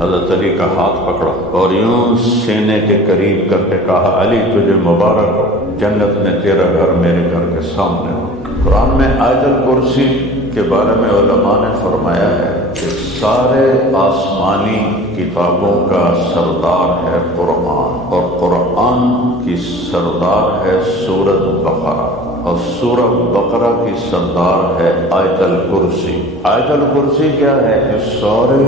حضرت علی کا ہاتھ پکڑا اور یوں سینے کے قریب کر کے کہا علی تجھے مبارک ہو، جنت میں تیرا گھر میرے گھر کے سامنے ہو۔ قرآن میں آیت الکرسی کے بارے میں علماء نے فرمایا ہے کہ سارے آسمانی کتابوں کا سردار ہے قرآن، اور قرآن کی سردار ہے سورۃ بقرہ، اور سورہ بقرہ کی سردار ہے آیت الکرسی۔ آیت الکرسی کیا ہے؟ جو سارے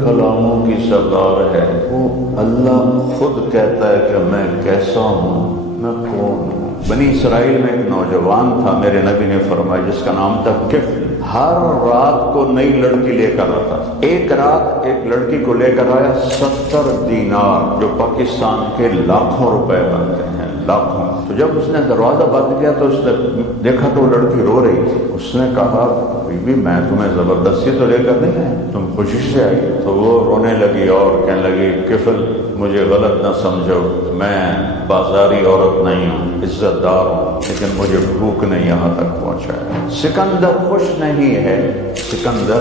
کلاموں کی سردار ہے۔ وہ اللہ خود کہتا ہے کہ میں کیسا ہوں، میں کون ہوں۔ بنی اسرائیل میں ایک نوجوان تھا، میرے نبی نے فرمایا، جس کا نام تھا کفل۔ ہر رات کو نئی لڑکی لے کر آتا۔ ایک رات ایک لڑکی کو لے کر آیا 70 دینار، جو پاکستان کے لاکھوں روپے بنتے ہیں، لاکھوں۔ تو جب اس نے دروازہ بند کیا تو اس نے دیکھا تو وہ لڑکی رو رہی تھی۔ اس نے کہا بی بی میں تمہیں زبردستی تو لے کر نہیں آئی، تم خوشی سے آئی۔ تو وہ رونے لگی اور کہنے لگی کفل مجھے غلط نہ سمجھو، میں بازاری عورت نہیں ہوں، عزت دار ہوں، لیکن مجھے بھوک نے یہاں تک پہنچایا۔ سکندر خوش نہیں ہے، سکندر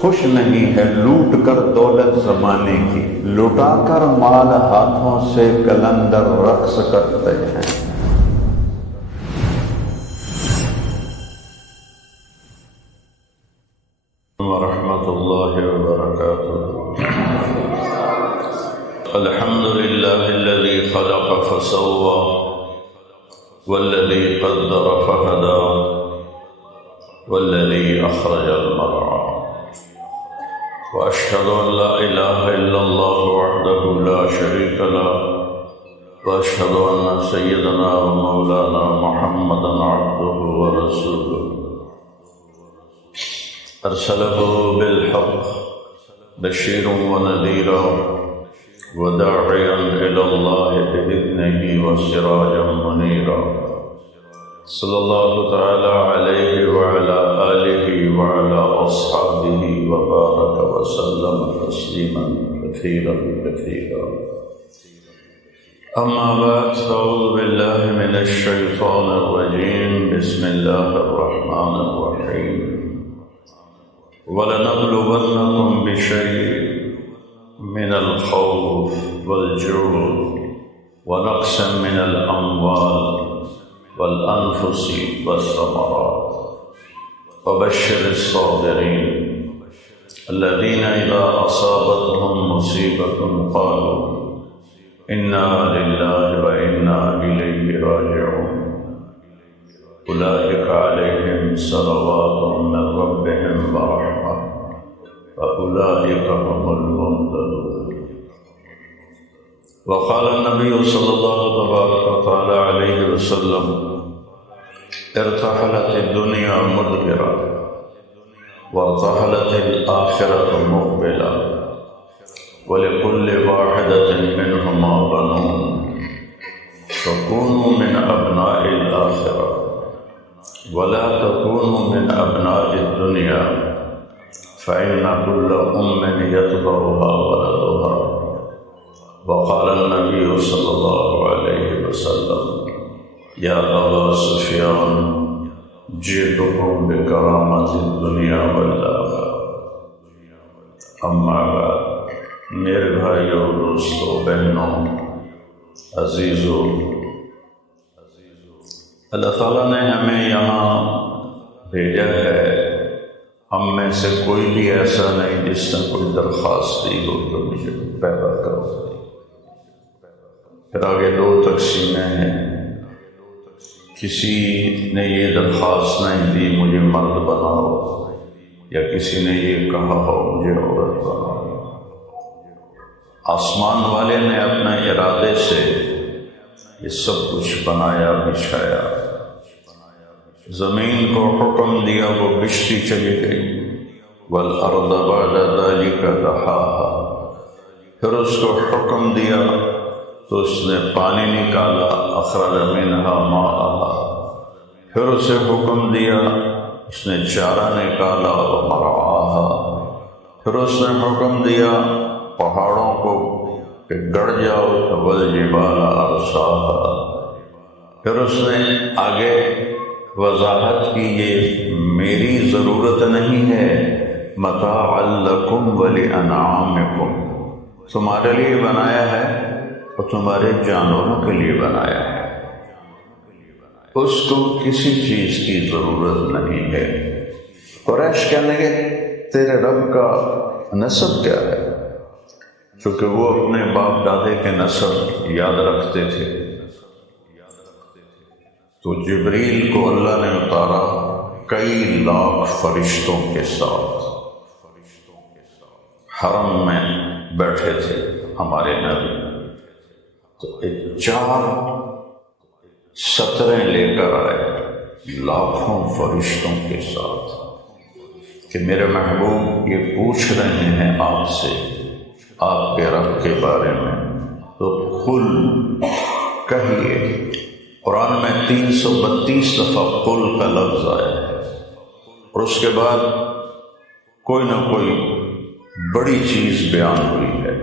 خوش نہیں ہے لوٹ کر دولت زمانے کی، لٹا کر مال ہاتھوں سے کلندر رقص کرتے ہیں۔ ورحمۃ اللہ وبرکاتہ۔ الحمد للہ الذی خلق فسوى والذی قدر فہدى والذی اخرج المرعى واشهد ان لا الہ الا اللہ وحدہ لا شریک له واشهد ان سیدنا ومولانا محمدا عبدہ ورسولہ ارسلہ بالحق بشیرا ونذیرا وداعیا الی اللہ بإذنہ وسراجا منیرا صلی اللہ تعالی علیہ وعلی آلہ وعلی اصحابہ وبارک وسلم تسلیما کثیرا کثیرا۔ اما بعد اعوذ باللہ من الشیطان الرجیم، بسم اللہ الرحمن الرحیم۔ وَلَنَبْلُوَنَّكُمْ بِشَيْءٍ مِّنَ الْخَوْفِ وَالْجُوعِ وَنَقْصٍ مِّنَ الْأَمْوَالِ وَالْأَنفُسِ وَالثَّمَرَاتِ وَبَشِّرِ الصَّابِرِينَ الَّذِينَ إِذَا أَصَابَتْهُم مُّصِيبَةٌ قَالُوا إِنَّا لِلَّهِ وَإِنَّا إِلَيْهِ رَاجِعُونَ أولئك عليهم صلوات من ربهم ورحمة وأولئك هم المهتدون۔ وقال النبي صلى الله تبارك وتعالى عليه وسلم ارتحلت الدنيا مدبرة وارتحلت الآخرة مقبلة ولكل واحدة منهما بنون فكونوا من أبناء الآخرة ولا تكونوا من أبناء الدنيا فإن كل يتبعها ولدها۔ وقال النبي صلى الله عليه وسلم يا أبا سفيان جئتكم بكرامة الدنيا والآخرة۔ اما بعد، میرے بھائیوں، دوستوں، بہنوں، عزیزوں، اللہ تعالیٰ نے ہمیں یہاں بھیجا ہے۔ ہم میں سے کوئی بھی ایسا نہیں جس نے کوئی درخواست دی ہو کہ مجھے پیدا کرو۔ پھر آگے دو تقسیمیں ہیں۔ کسی نے یہ درخواست نہیں دی مجھے مرد بناؤ، یا کسی نے یہ کہا ہو مجھے عورت بناؤ۔ آسمان والے نے اپنے ارادے سے یہ سب کچھ بنایا، بچھایا۔ زمین کو حکم دیا، وہ بچھتی چلی گئی۔ والارض بعد ذلك دحاها، پھر اس کو حکم دیا تو اس نے پانی نکالا، اخرج منها ماءها، پھر اسے حکم دیا اس نے چارہ نکالا، ومرعاها، پھر اس نے حکم دیا پہاڑوں کو کہ گڑ جاؤ، والجبال ارساها، پھر اس نے آگے وضاحت کی یہ میری ضرورت نہیں ہے، متاعا لکم ولانعامکم، تمہارے لیے بنایا ہے اور تمہارے جانوروں کے لیے بنایا ہے، اس کو کسی چیز کی ضرورت نہیں ہے۔ قریش کہنے لگے تیرے رب کا نسب کیا ہے؟ چونکہ وہ اپنے باپ دادے کے نسب یاد رکھتے تھے، تو جبریل کو اللہ نے اتارا کئی لاکھ فرشتوں کے ساتھ۔ حرم میں بیٹھے تھے ہمارے نبی، تو ایک 4 ستریں لے کر آئے لاکھوں فرشتوں کے ساتھ کہ میرے محبوب یہ پوچھ رہے ہیں آپ سے آپ کے رب کے بارے میں، تو قل کہیے۔ قرآن میں 332 دفعہ قل کا لفظ آیا ہے، اور اس کے بعد کوئی نہ کوئی بڑی چیز بیان ہوئی ہے۔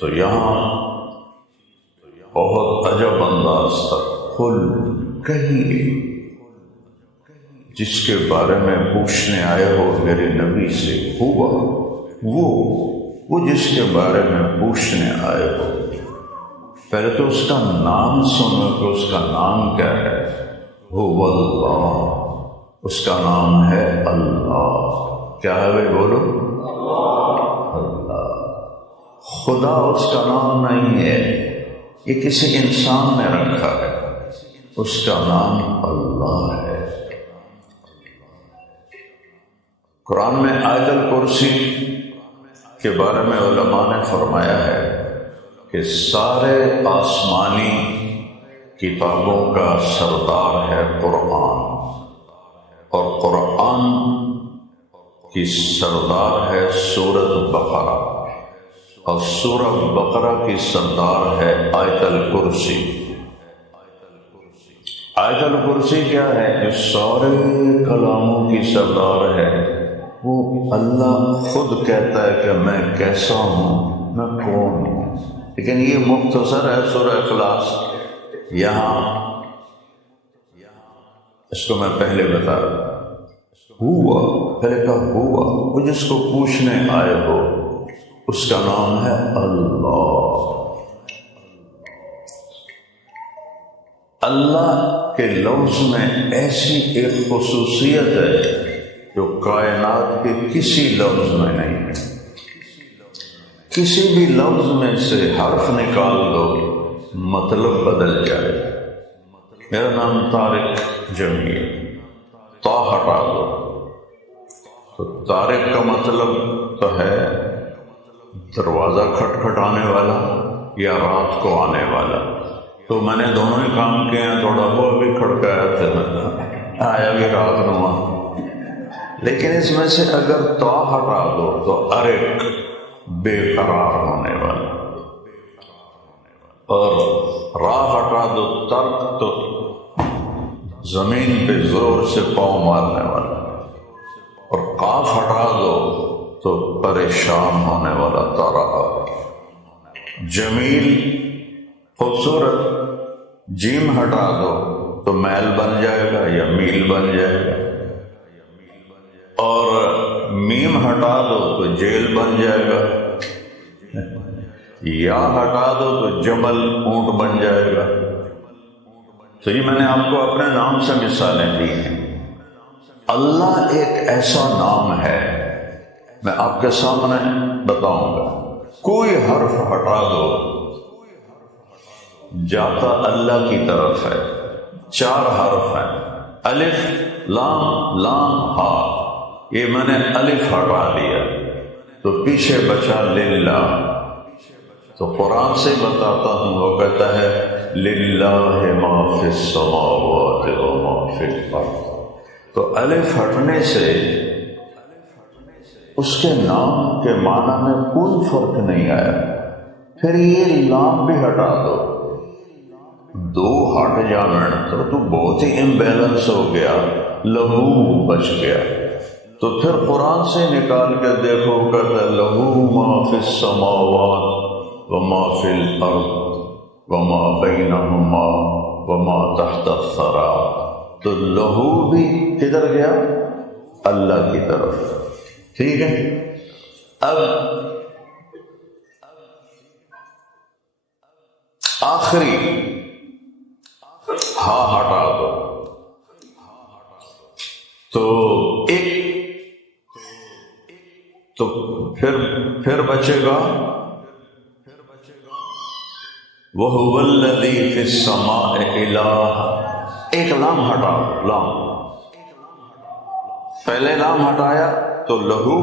تو یہاں بہت عجب انداز تک قل کہیے، جس کے بارے میں پوچھنے آئے ہو میرے نبی سے، ہوا وہ جس کے بارے میں پوچھنے آئے ہو، پہلے تو اس کا نام سنو کہ اس کا نام کیا ہے۔ هو اللہ، اس کا نام ہے اللہ۔ کیا ہے بھائی بولو؟ اللہ۔ خدا اس کا نام نہیں ہے، یہ کسی انسان نے رکھا ہے، اس کا نام اللہ ہے۔ قرآن میں آیت الکرسی کے بارے میں علماء نے فرمایا ہے کہ سارے آسمانی کتابوں کا سردار ہے قرآن، اور قرآن کی سردار ہے سورۃ بقرہ، اور سورہ بقرہ کی سردار ہے آیت الکرسی۔ آیت الکرسی کیا ہے؟ جو سارے کلاموں کی سردار ہے، وہ اللہ خود کہتا ہے کہ میں کیسا ہوں، میں کون ہوں۔ لیکن یہ مختصر ہے سورہ اخلاص، یہاں اس کو میں پہلے بتا رہا ہوا، پہلے کہا ہوا، وہ جس کو پوچھنے آئے ہو اس کا نام ہے اللہ۔ اللہ کے لفظ میں ایسی ایک خصوصیت ہے جو کائنات کے کسی لفظ میں نہیں ہے۔ کسی بھی لفظ میں سے حرف نکال دو مطلب بدل جائے۔ میرا نام طارق جمیل، تا ہٹا دو تو طارق کا مطلب تو ہے دروازہ کھٹکھٹانے والا یا رات کو آنے والا، تو میں نے دونوں ہی کام کیے ہیں، تھوڑا وہ بھی کھڑکایا تھا، آیا بھی رات نما۔ لیکن اس میں سے اگر تا ہٹا دو تو ارق، بے قرار ہونے والا، اور راہ ہٹا دو ترک، تو زمین پہ زور سے پاؤں مارنے والا، اور قاف ہٹا دو تو پریشان ہونے والا تارا۔ جمیل خوبصورت، جیم ہٹا دو تو میل بن جائے گا یا میل بن جائے گا، اور میم ہٹا دو تو جیل بن جائے گا، یا ہٹا دو تو جمل اونٹ بن جائے گا۔ تو یہ میں نے آپ کو اپنے نام سے مثالیں دی ہیں۔ اللہ ایک ایسا نام ہے، میں آپ کے سامنے بتاؤں گا، کوئی حرف ہٹا دو جاتا اللہ کی طرف ہے۔ 4 حرف ہیں، الف لام لام ہا، یہ میں نے الف ہٹا دیا تو پیچھے بچا للہ۔ تو قرآن سے بتاتا ہوں، وہ کہتا ہے للہ ما فی السماوات و ما فی الارض۔ تو الف ہٹنے سے اس کے نام کے معنی میں کوئی فرق نہیں آیا۔ پھر یہ لام بھی ہٹا دو، 2 ہٹ جانا تو بہت ہی امبیلنس ہو گیا، لہو بچ گیا۔ تو پھر قرآن سے نکال کے دیکھو، کہتا ہے لہو ما فی السماوات وما فی الارض وما بینہما وما تحت الثری۔ تو لہو بھی کدھر گیا؟ اللہ کی طرف۔ ٹھیک ہے، اب آخری ہا ہٹا دو تو ایک تو پھر بچے گا وَهُوَ الَّذِي فِي السَّمَاءِ إِلَٰهٌ. ایک لام ہٹا لام، پہلے لام ہٹایا تو لہو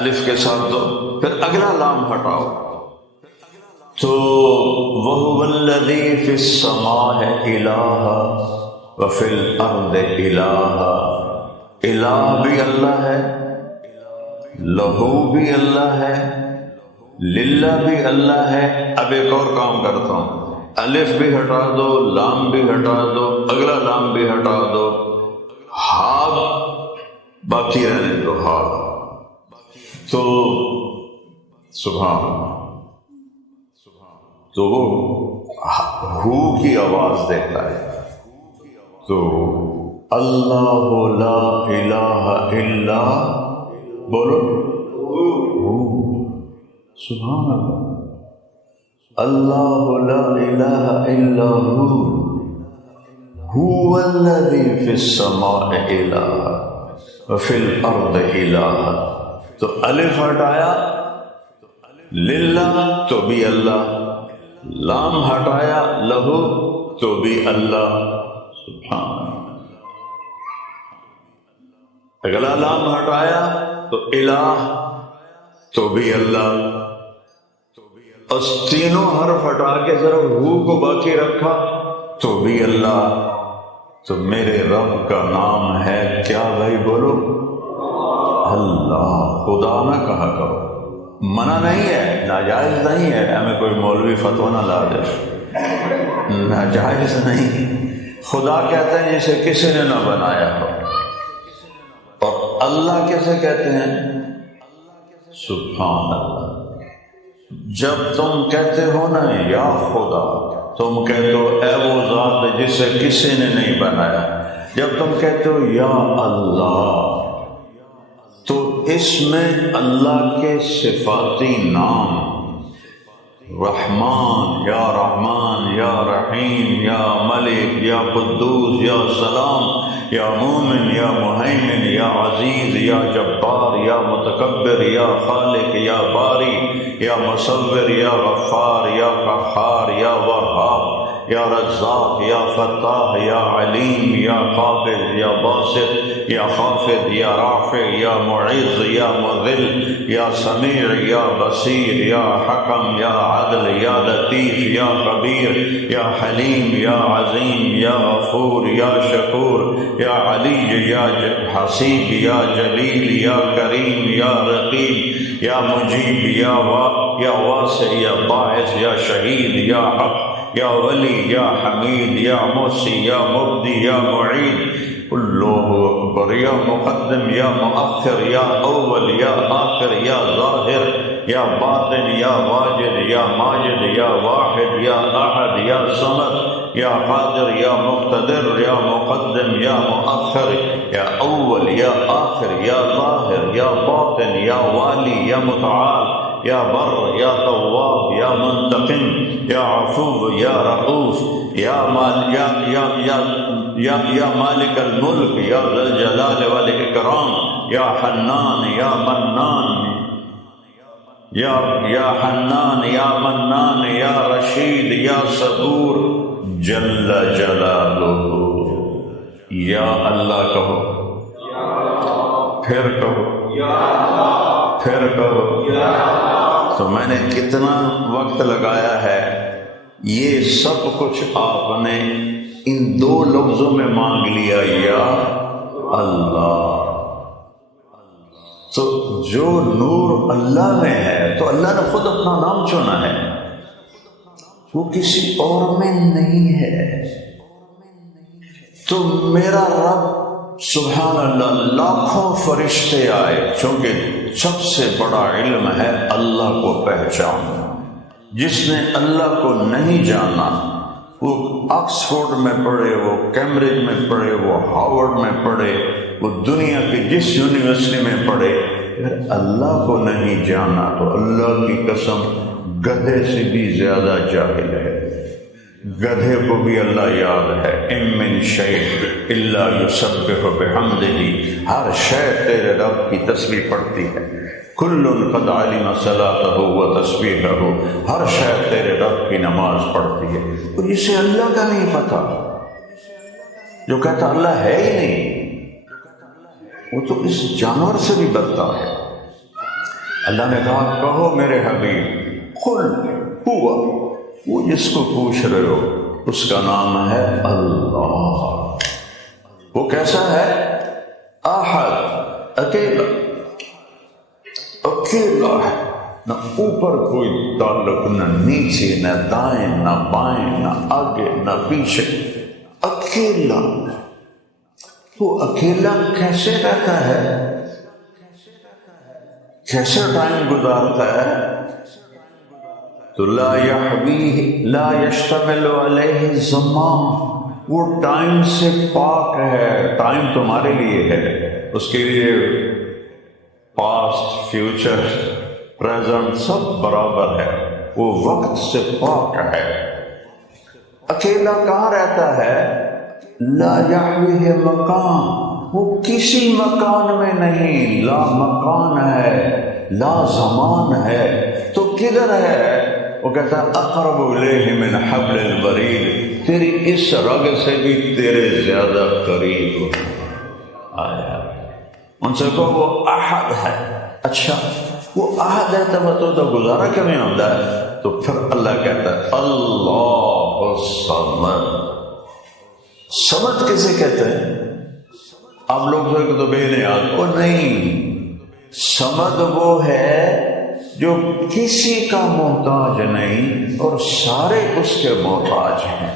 الف کے ساتھ دو، پھر اگلا لام ہٹاؤ تو وَهُوَ الَّذِي فِي السَّمَاءِ إِلَٰهٌ وَفِي الْأَرْضِ إِلَٰهٌ. الہ بھی اللہ ہے، لہو بھی اللہ ہے، للہ بھی اللہ ہے. اب ایک اور کام کرتا ہوں، الف بھی ہٹا دو، لام بھی ہٹا دو، اگلا لام بھی ہٹا دو، ہا باقی رہنے دو، ہا. تو سبحان، تو وہ ہو کی آواز دیتا ہے. تو اللہ لا الہ الا، بولو سبحان اللہ، اللہ لا الہ الا هو الذی فی السماء الہ وفی الارض الہ. تو الف ہٹایا للہ تو بھی اللہ، لام ہٹایا لہو تو بھی اللہ. سبحان. اگلا لام ہٹایا تو الہ تو بھی اللہ. اور تینوں حرف ہٹا کے صرف ہو کو باقی رکھا تو بھی اللہ. تو میرے رب کا نام ہے کیا بھائی؟ بولو اللہ. خدا نہ کہا کرو، منع نہیں ہے، ناجائز نہیں ہے. ہمیں کوئی مولوی فتویٰ نہ لا دے، ناجائز نہیں. خدا کہتے ہیں جسے کسی نے نہ بنایا ہو. اور اللہ کیسے کہتے ہیں؟ سبحان اللہ. جب تم کہتے ہو نا یا خدا، تم کہتے ہو اے وہ ذات جسے کسی نے نہیں بنایا. جب تم کہتے ہو یا اللہ، تو اس میں اللہ کے صفاتی نام، رحمان یا رحمان یا رحیم یا ملک یا قدوس یا سلام یا مومن یا مہیمن یا عزیز یا جبار یا متکبر یا خالق یا باری یا مصور یا غفار یا قہار یا وہاب یا رزاق یا فتاح یا علیم یا قابض یا باسط یا خافض یا رافع یا معز یا مذل یا سمیع یا بصیر یا حکم یا عدل یا لطیف یا خبیر یا حلیم یا عظیم یا غفور یا شکور یا علی یا حسیب یا جلیل یا کریم یا رقیب یا مجیب یا واسع یا باعث یا شہید یا حق یا ولی یا حمید یا موسی یا مبدی یا معید. اللہ اکبر. یا مقدم یا مؤخر یا اول یا آخر یا ظاہر یا باطن یا واجد یا ماجد یا واحد یا احد یا صمد یا قادر یا مقتدر یا مقدم یا مؤخر یا اول یا آخر یا ظاہر یا باطن یا والی یا متعال یا بر یا تواب یا منتقم یا عفو یا رؤوف یا مالک الملک یا ذی الجلال والاکرام یا حنان یا منان یا حنان یا منان یا رشید یا صبور جل جلالہ. یا اللہ کہو، پھر کہو، پھر کہو. تو میں نے کتنا وقت لگایا ہے. یہ سب کچھ آپ نے ان دو لفظوں میں مانگ لیا، یا اللہ. تو جو نور اللہ میں ہے تو اللہ نے خود اپنا نام چنا ہے، وہ کسی اور میں نہیں ہے. تو میرا رب سبحان اللہ، لاکھوں فرشتے آئے، چونکہ سب سے بڑا علم ہے اللہ کو پہچاننا. جس نے اللہ کو نہیں جانا، وہ آکسفورڈ میں پڑھے، وہ کیمبرج میں پڑھے، وہ ہارورڈ میں پڑھے، وہ دنیا کی جس یونیورسٹی میں پڑھے، اگر اللہ کو نہیں جانا تو اللہ کی قسم گدھے سے بھی زیادہ جاہل ہے، گدھے کو بھی اللہ یاد ہے۔ ان من شیء الا یسبح بحمدہ، ہر شے تیرے رب کی تسبیح پڑھتی ہے۔ کل قد علم صلاتہ و تسبیحہ، ہر شے تیرے رب کی نماز پڑھتی ہے۔ اور اسے اللہ کا نہیں پتہ، جو کہتا اللہ ہے ہی نہیں وہ تو اس جانور سے بھی بدتر ہے۔ اللہ نے کہا کہو میرے حبیب، قل ہوا، وہ جس کو پوچھ رہے ہو اس کا نام ہے اللہ۔ وہ کیسا ہے؟ احد، اکیلا، اکیلا ہے، نہ اوپر کوئی تعلق، نہ نیچے، نہ دائیں، نہ بائیں، نہ آگے، نہ پیچھے، اکیلا۔ وہ اکیلا کیسے رہتا ہے؟ کیسے ٹائم گزارتا ہے؟ تو لا یحویہ لا یشتمل علیہ الزمان، وہ ٹائم سے پاک ہے۔ ٹائم تمہارے لیے ہے، اس کے لیے پاسٹ، فیوچر، پریزنٹ سب برابر ہے، وہ وقت سے پاک ہے۔ اکیلا کہاں رہتا ہے؟ لا یحویہ مکان، وہ کسی مکان میں نہیں، لا مکان ہے، لا زمان ہے، تو کدھر ہے؟ وہ کہتا ہے اقرب الیہ من حبل الورید، تیری اس رگ سے بھی تیرے زیادہ قریب آیا۔ ان سے کہو وہ احد ہے۔ اچھا وہ احد ہے تو گزارا کیوں نہیں ہوتا ہے؟ تو پھر اللہ کہتا ہے اللہ الصمد۔ سمد کسے کہتے ہیں؟ آپ لوگ تو بے نیاز، وہ نہیں، سمد وہ ہے جو کسی کا محتاج نہیں اور سارے اس کے محتاج ہیں۔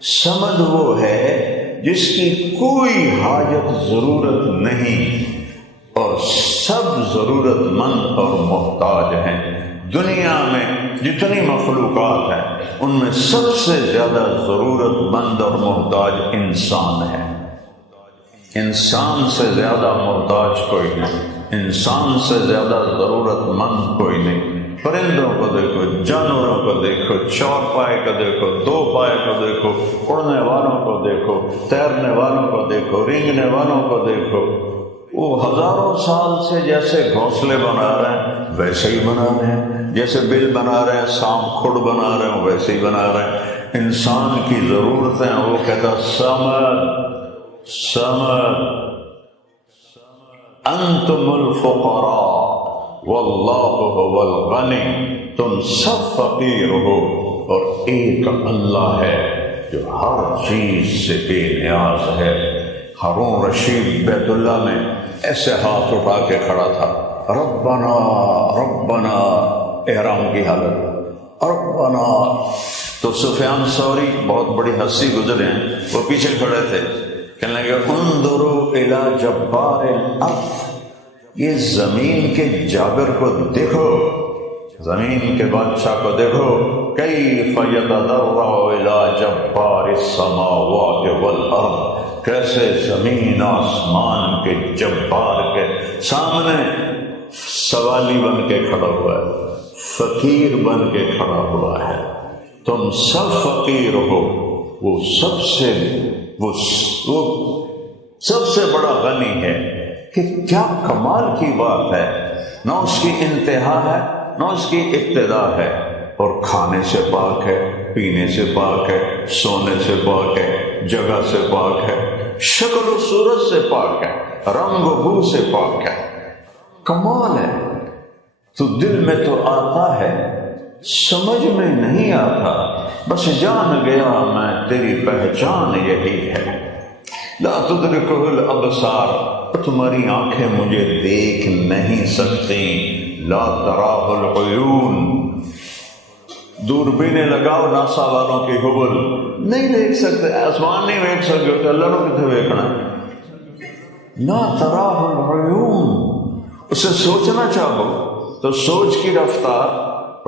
سمد وہ ہے جس کی کوئی حاجت ضرورت نہیں اور سب ضرورت مند اور محتاج ہیں۔ دنیا میں جتنی مخلوقات ہیں ان میں سب سے زیادہ ضرورت مند اور محتاج انسان ہے۔ انسان سے زیادہ محتاج کوئی نہیں، انسان سے زیادہ ضرورت مند کوئی نہیں۔ پرندوں کو دیکھو، جانوروں کو دیکھو، چار پائے کو دیکھو، دو پائے کو دیکھو، اڑنے والوں کو دیکھو، تیرنے والوں کو دیکھو، رینگنے والوں کو دیکھو، وہ ہزاروں سال سے جیسے گھونسلے بنا رہے ہیں ویسے ہی بنا رہے ہیں، جیسے بل بنا رہے ہیں، سانپ کھڑ بنا رہے ہیں ویسے ہی بنا رہے ہیں۔ انسان کی ضرورتیں وہ کہتا سمد سمد، انتم الفقراء واللہ هو الغنی، تم سب فقیر ہو اور ایک اللہ ہے جو ہر چیز سے بے نیاز ہے۔ ہارون رشید بیت اللہ میں ایسے ہاتھ اٹھا کے کھڑا تھا، ربنا ربنا، احرام کی حالت، ربنا۔ تو سفیان ثوری بہت بڑی ہستی گزرے ہیں، وہ پیچھے کھڑے تھے، کہنے لگے انظروا الی جبار الارض، یہ زمین کے جابر کو دیکھو، زمین کے بادشاہ کو دیکھو، کیف یتضرع الی جبار السماوات والارض، کیسے زمین آسمان کے جبار کے سامنے سوالی بن کے کھڑا ہوا ہے، فقیر بن کے کھڑا ہوا ہے۔ تم سب فقیر ہو، وہ سب سے بڑا غنی ہے۔ کہ کیا کمال کی بات ہے، نہ اس کی انتہا ہے نہ اس کی ابتدا ہے، اور کھانے سے پاک ہے، پینے سے پاک ہے، سونے سے پاک ہے، جگہ سے پاک ہے، شکل و صورت سے پاک ہے، رنگ و بو سے پاک ہے۔ کمال ہے، تو دل میں تو آتا ہے، سمجھ میں نہیں آتا، بس جان گیا میں تیری پہچان یہی ہے۔ لا تدرکہ الابصار، تمہاری آنکھیں مجھے دیکھ نہیں سکتی، لا تراہ العیون، دوربینیں لگاؤ ناسا والوں کی حبل، نہیں دیکھ سکتے، آسمان نہیں دیکھ سکتے تو اللہ نے کتنے دیکھنا ہے؟ لا تراہ العیون، اسے سوچنا چاہو تو سوچ کی رفتار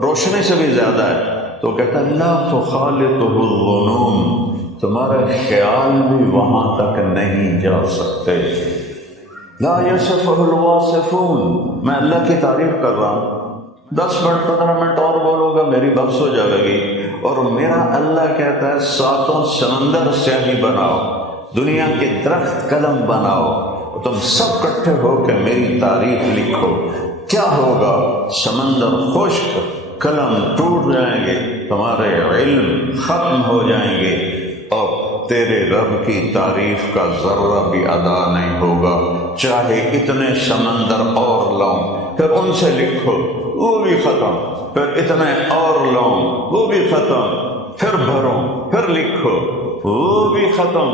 روشنی سے بھی زیادہ ہے، تو کہتا لا تخالطہ الظنون، تمہارے خیال بھی وہاں تک نہیں جا سکتے۔ لا یصفہ الواصفون، میں اللہ کی تعریف کر رہا ہوں، 10 منٹ 15 منٹ اور بولو ہوگا میری بخش ہو جائے گی. اور میرا اللہ کہتا ہے 7 سمندر سیاہی بناؤ، دنیا کے درخت قلم بناؤ، تم سب کٹھے ہو کے میری تعریف لکھو. کیا ہوگا؟ سمندر خشک، قلم ٹوٹ جائیں گے، تمہارے علم ختم ہو جائیں گے، اور تیرے رب کی تعریف کا ذرہ بھی ادا نہیں ہوگا. چاہے اتنے سمندر اور لاؤں، پھر ان سے لکھو، وہ بھی ختم. پھر اتنے اور لاؤں، وہ بھی ختم. پھر بھرو، پھر لکھو، وہ بھی ختم.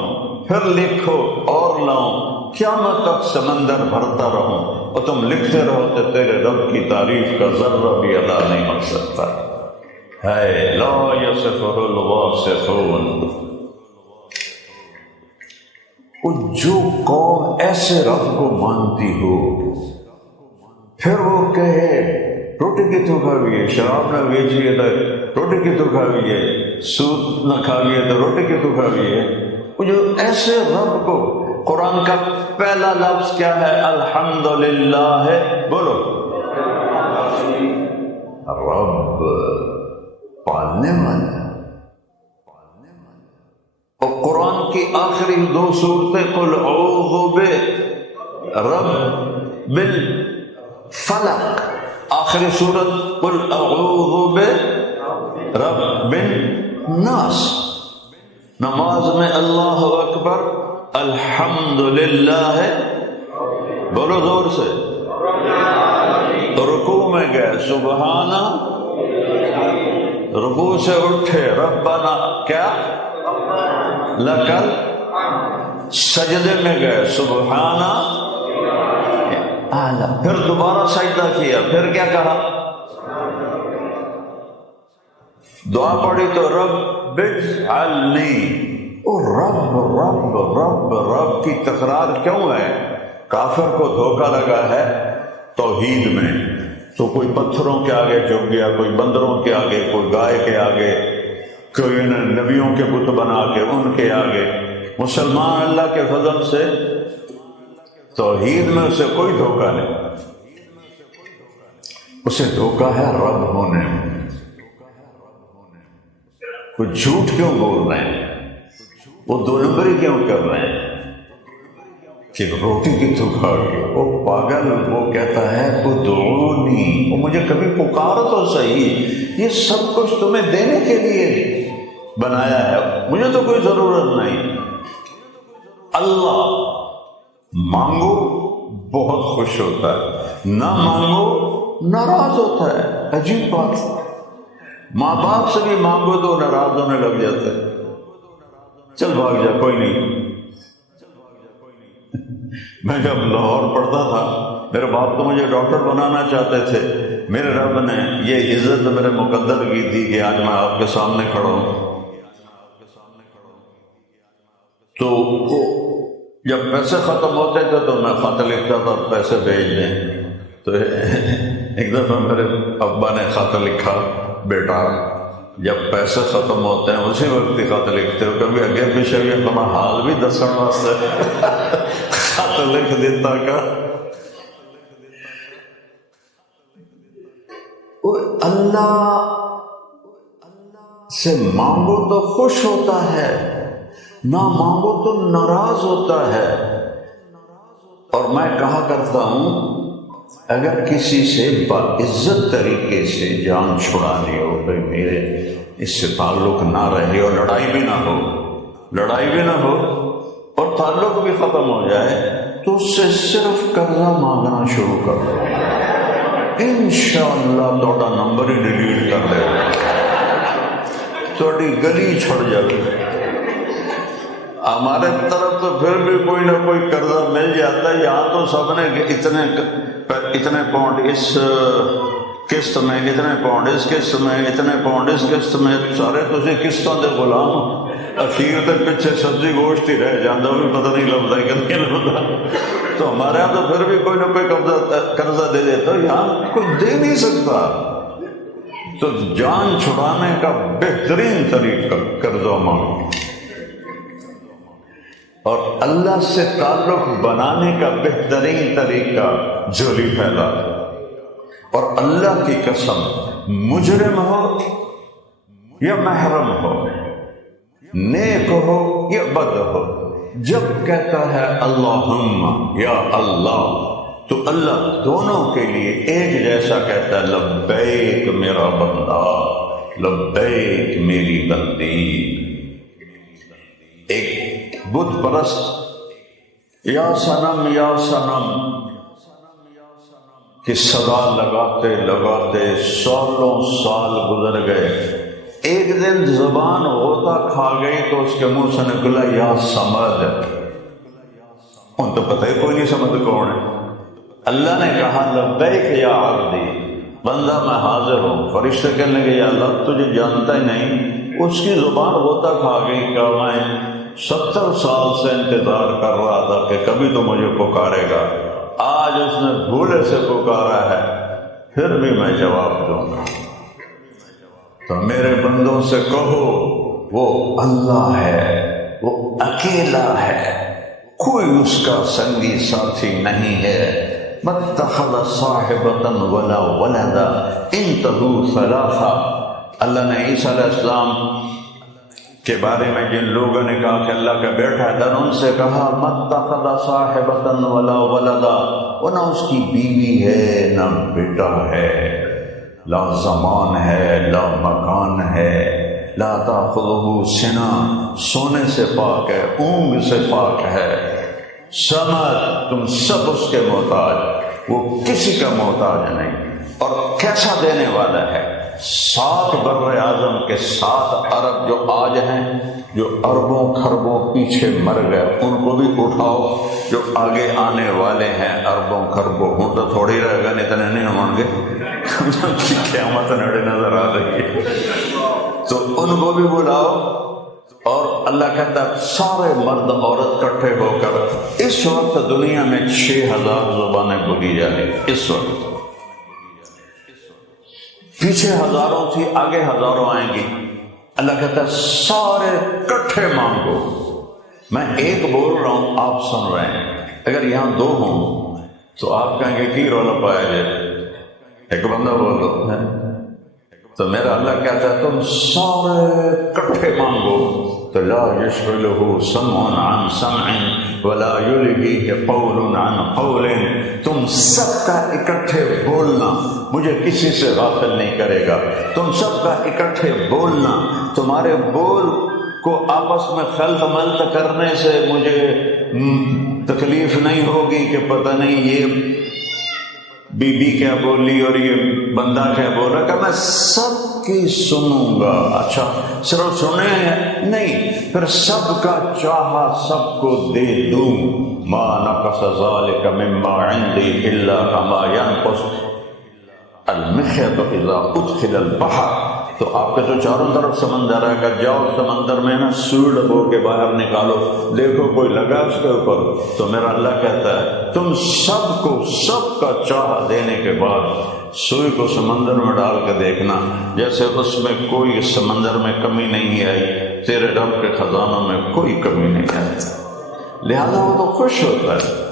پھر لکھو اور لاؤں، قیامت تک سمندر بھرتا رہوں اور تم لکھتے رہو تو تیرے رب کی تعریف کا ذرہ بھی ادا نہیں ہو سکتا. ہے لا یصفہ الواصفون. جو قوم ایسے رب کو مانتی ہو، پھر وہ کہے روٹی کتوں کھاویے، شراب نہ بیچیے تو روٹی کتوں کھاویے، سود نہ کھاویے تو روٹی کتوں کھاویے. جو ایسے رب کو، قرآن کا پہلا لفظ کیا ہے؟ الحمدللہ ہے. بولو، رب پالنے والا. اور قرآن کی آخری 2 سورتیں قل اعوذ برب بالفلق، آخری سورت قل اعوذ برب الناس. نماز میں اللہ اکبر الحمدللہ ہے، بولو زور سے. رکوع میں گئے سبحانہ، رکوع سے اٹھے ربنا کیا لکل، سجدے میں گئے سبحانہ اعلی، پھر دوبارہ سجدہ کیا، پھر کیا کہا؟ دعا پڑھی تو رب اجعلنی. رب رب رب رب کی تکرار کیوں ہے؟ کافر کو دھوکہ لگا ہے توحید میں، تو کوئی پتھروں کے آگے جھک گیا، کوئی بندروں کے آگے، کوئی گائے کے آگے، کوئی نبیوں کے بت بنا کے ان کے آگے. مسلمان اللہ کے فضل سے توحید میں اسے کوئی دھوکہ نہیں، اسے دھوکہ ہے رب ہونے میں. کوئی جھوٹ کیوں بول رہے ہیں؟ وہ 2 نمبری کیوں کر رہے ہیں کہ روٹی کتوں کھاؤگے؟ وہ پاگل، وہ کہتا ہے ادعونی، وہ مجھے کبھی پکار تو صحیح. یہ سب کچھ تمہیں دینے کے لیے بنایا ہے، مجھے تو کوئی ضرورت نہیں. اللہ مانگو بہت خوش ہوتا ہے، نہ مانگو ناراض ہوتا ہے. عجیب بات. ماں باپ سے بھی مانگو تو ناراض ہونے لگ جاتے ہیں. چل بھاگ جا، کوئی نہیں. میں جب لاہور پڑھتا تھا، میرے باپ تو مجھے ڈاکٹر بنانا چاہتے تھے. میرے رب نے یہ عزت میرے مقدر کی تھی کہ آج میں آپ کے سامنے کھڑا ہوں. تو جب پیسے ختم ہوتے تھے تو میں خط لکھتا تھا پیسے بھیج دیں. تو ایک دفعہ میرے ابا نے خط لکھا، بیٹا جب پیسے ختم ہوتے ہیں اسی وقت ہی خط لکھتے ہو، کبھی اگے پیچھے بھی اپنا حال بھی دسن واسطے خط لکھ دیتا کا. اللہ سے مانگو تو خوش ہوتا ہے، نہ مانگو تو ناراض ہوتا ہے. اور میں کہا کرتا ہوں اگر کسی سے باعزت طریقے سے جان چھڑانی ہو، بھائی میرے اس سے تعلق نہ رہے اور لڑائی بھی نہ ہو اور تعلق بھی ختم ہو جائے، تو اس سے صرف قرضہ مانگنا شروع کر دو، انشاءاللہ تھوڑا نمبر ہی ڈیلیٹ کر دے، تھوڑی گلی چھڑ جائے. ہمارے طرف تو پھر بھی کوئی نہ کوئی قرضہ مل جاتا ہے. یہاں تو سب نے اتنے پاؤنڈ اس قسط میں، اتنے پاؤنڈ اس قسط میں، اتنے پاؤنڈ اس قسط میں، سارے تسی قسطوں دے غلام. اخیر تک پیچھے سبزی گوشت ہی رہ جاتا، بھی پتہ نہیں لگتا کہ نہیں لگتا. تو ہمارے یہاں تو پھر بھی کوئی نہ کوئی قرضہ دے دیتا، یہاں کوئی دے نہیں سکتا. تو جان چھڑانے کا بہترین طریقہ قرضہ مانگو، اور اللہ سے تعلق بنانے کا بہترین طریقہ جھولی پھیلا. اور اللہ کی قسم مجرم ہو یا محرم ہو، نیک ہو یا بد ہو، جب کہتا ہے اللہم یا اللہ تو اللہ دونوں کے لیے ایک جیسا کہتا ہے لبیک میرا بندہ، لبیک میری بندی۔ ایک بت پرست یا صنم یا صنم کی صدا لگاتے لگاتے سالوں سال گزر گئے، ایک دن زبان غوطہ کھا گئی تو اس کے منہ سے نکلا یا سمد، ان تو پتہ ہی کوئی نہیں سمجھ کون ہے۔ اللہ نے کہا لبیک یا عبدی، بندہ میں حاضر ہوں۔ فرشتے کہنے لگے یا اللہ تجھے جانتا ہی نہیں، اس کی زبان غوطہ کھا گئی کہ میں 70 سال سے انتظار کر رہا تھا کہ کبھی تو مجھے پکارے گا، آج اس نے بھولے سے پکارا ہے، پھر بھی میں جواب دوں گا۔ تو میرے بندوں سے کہو وہ اللہ ہے، وہ اکیلا ہے، کوئی اس کا سنگی ساتھی نہیں ہے۔ مَتَّخَذَ صَاحِبَةً وَلَا وَلَدًا انتہوا ثلاثا۔ اللہ نے عیسیٰ علیہ السلام کے بارے میں جن لوگوں نے کہا کہ اللہ کا بیٹا ہے، در ان سے کہا مَتَّخَذَ صَاحِبَةً وَلَا وَلَدًا، وہ نہ اس کی بیوی ہے نہ بیٹا ہے، لا زمان ہے لا مکان ہے، لا تأخذہ سنہ، سونے سے پاک ہے، اونگ سے پاک ہے، سمد، تم سب اس کے محتاج، وہ کسی کا محتاج نہیں۔ اور کیسا دینے والا ہے، 7 بر اعظم کے 7 ارب جو آج ہیں، جو اربوں خربوں پیچھے مر گئے، ان کو بھی اٹھاؤ، جو آگے آنے والے ہیں اربوں خربوں، ہوں تو تھوڑی رہ گئے، اتنے نہیں ہوں گے، قیامت نڑے نظر آ رہی ہے، تو ان کو بھی بلاؤ۔ اور اللہ کہتا ہے سارے مرد عورت کٹھے ہو کر، اس وقت دنیا میں 6000 زبانیں بولی جا رہی، اس وقت پیچھے ہزاروں تھی، آگے ہزاروں آئیں گی۔ اللہ کہتا ہے سارے کٹھے مانگو، میں ایک بول رہا ہوں آپ سن رہے ہیں، اگر یہاں 2 ہوں تو آپ کہیں گے کی رولا پایا جائے، ایک بندہ بول دو، تو میرا اللہ کہتا ہے تم سارے کٹھے مانگو، تو لا یشغلہ سمع عن سمع ولا یلہیہ قول عن قول، تم سب کا اکٹھے بولنا مجھے کسی سے غافل نہیں کرے گا، تم سب کا اکٹھے بولنا، تمہارے بول کو آپس میں خلط ملط کرنے سے مجھے تکلیف نہیں ہوگی کہ پتہ نہیں یہ بی بی کیا بولی اور یہ بندہ کیا بول رہا، کہ میں سب کی سنوں گا۔ اچھا صرف سنے ہیں نہیں، پھر سب کا چاہا سب کو دے دوں۔ ما نقص ذلك مما عندي الا كما ينقص المخيط اذا ادخل البحر، تو آپ کے تو چاروں طرف سمندر ہے، کہ جاؤ سمندر میں نا سوئی ڈبو کے باہر نکالو، دیکھو کوئی لگا اس کے اوپر، تو میرا اللہ کہتا ہے تم سب کو سب کا چاہ دینے کے بعد سوئی کو سمندر میں ڈال کے دیکھنا، جیسے اس میں کوئی سمندر میں کمی نہیں آئی، تیرے رب کے خزانوں میں کوئی کمی نہیں آئی، لہذا وہ تو خوش ہوتا ہے۔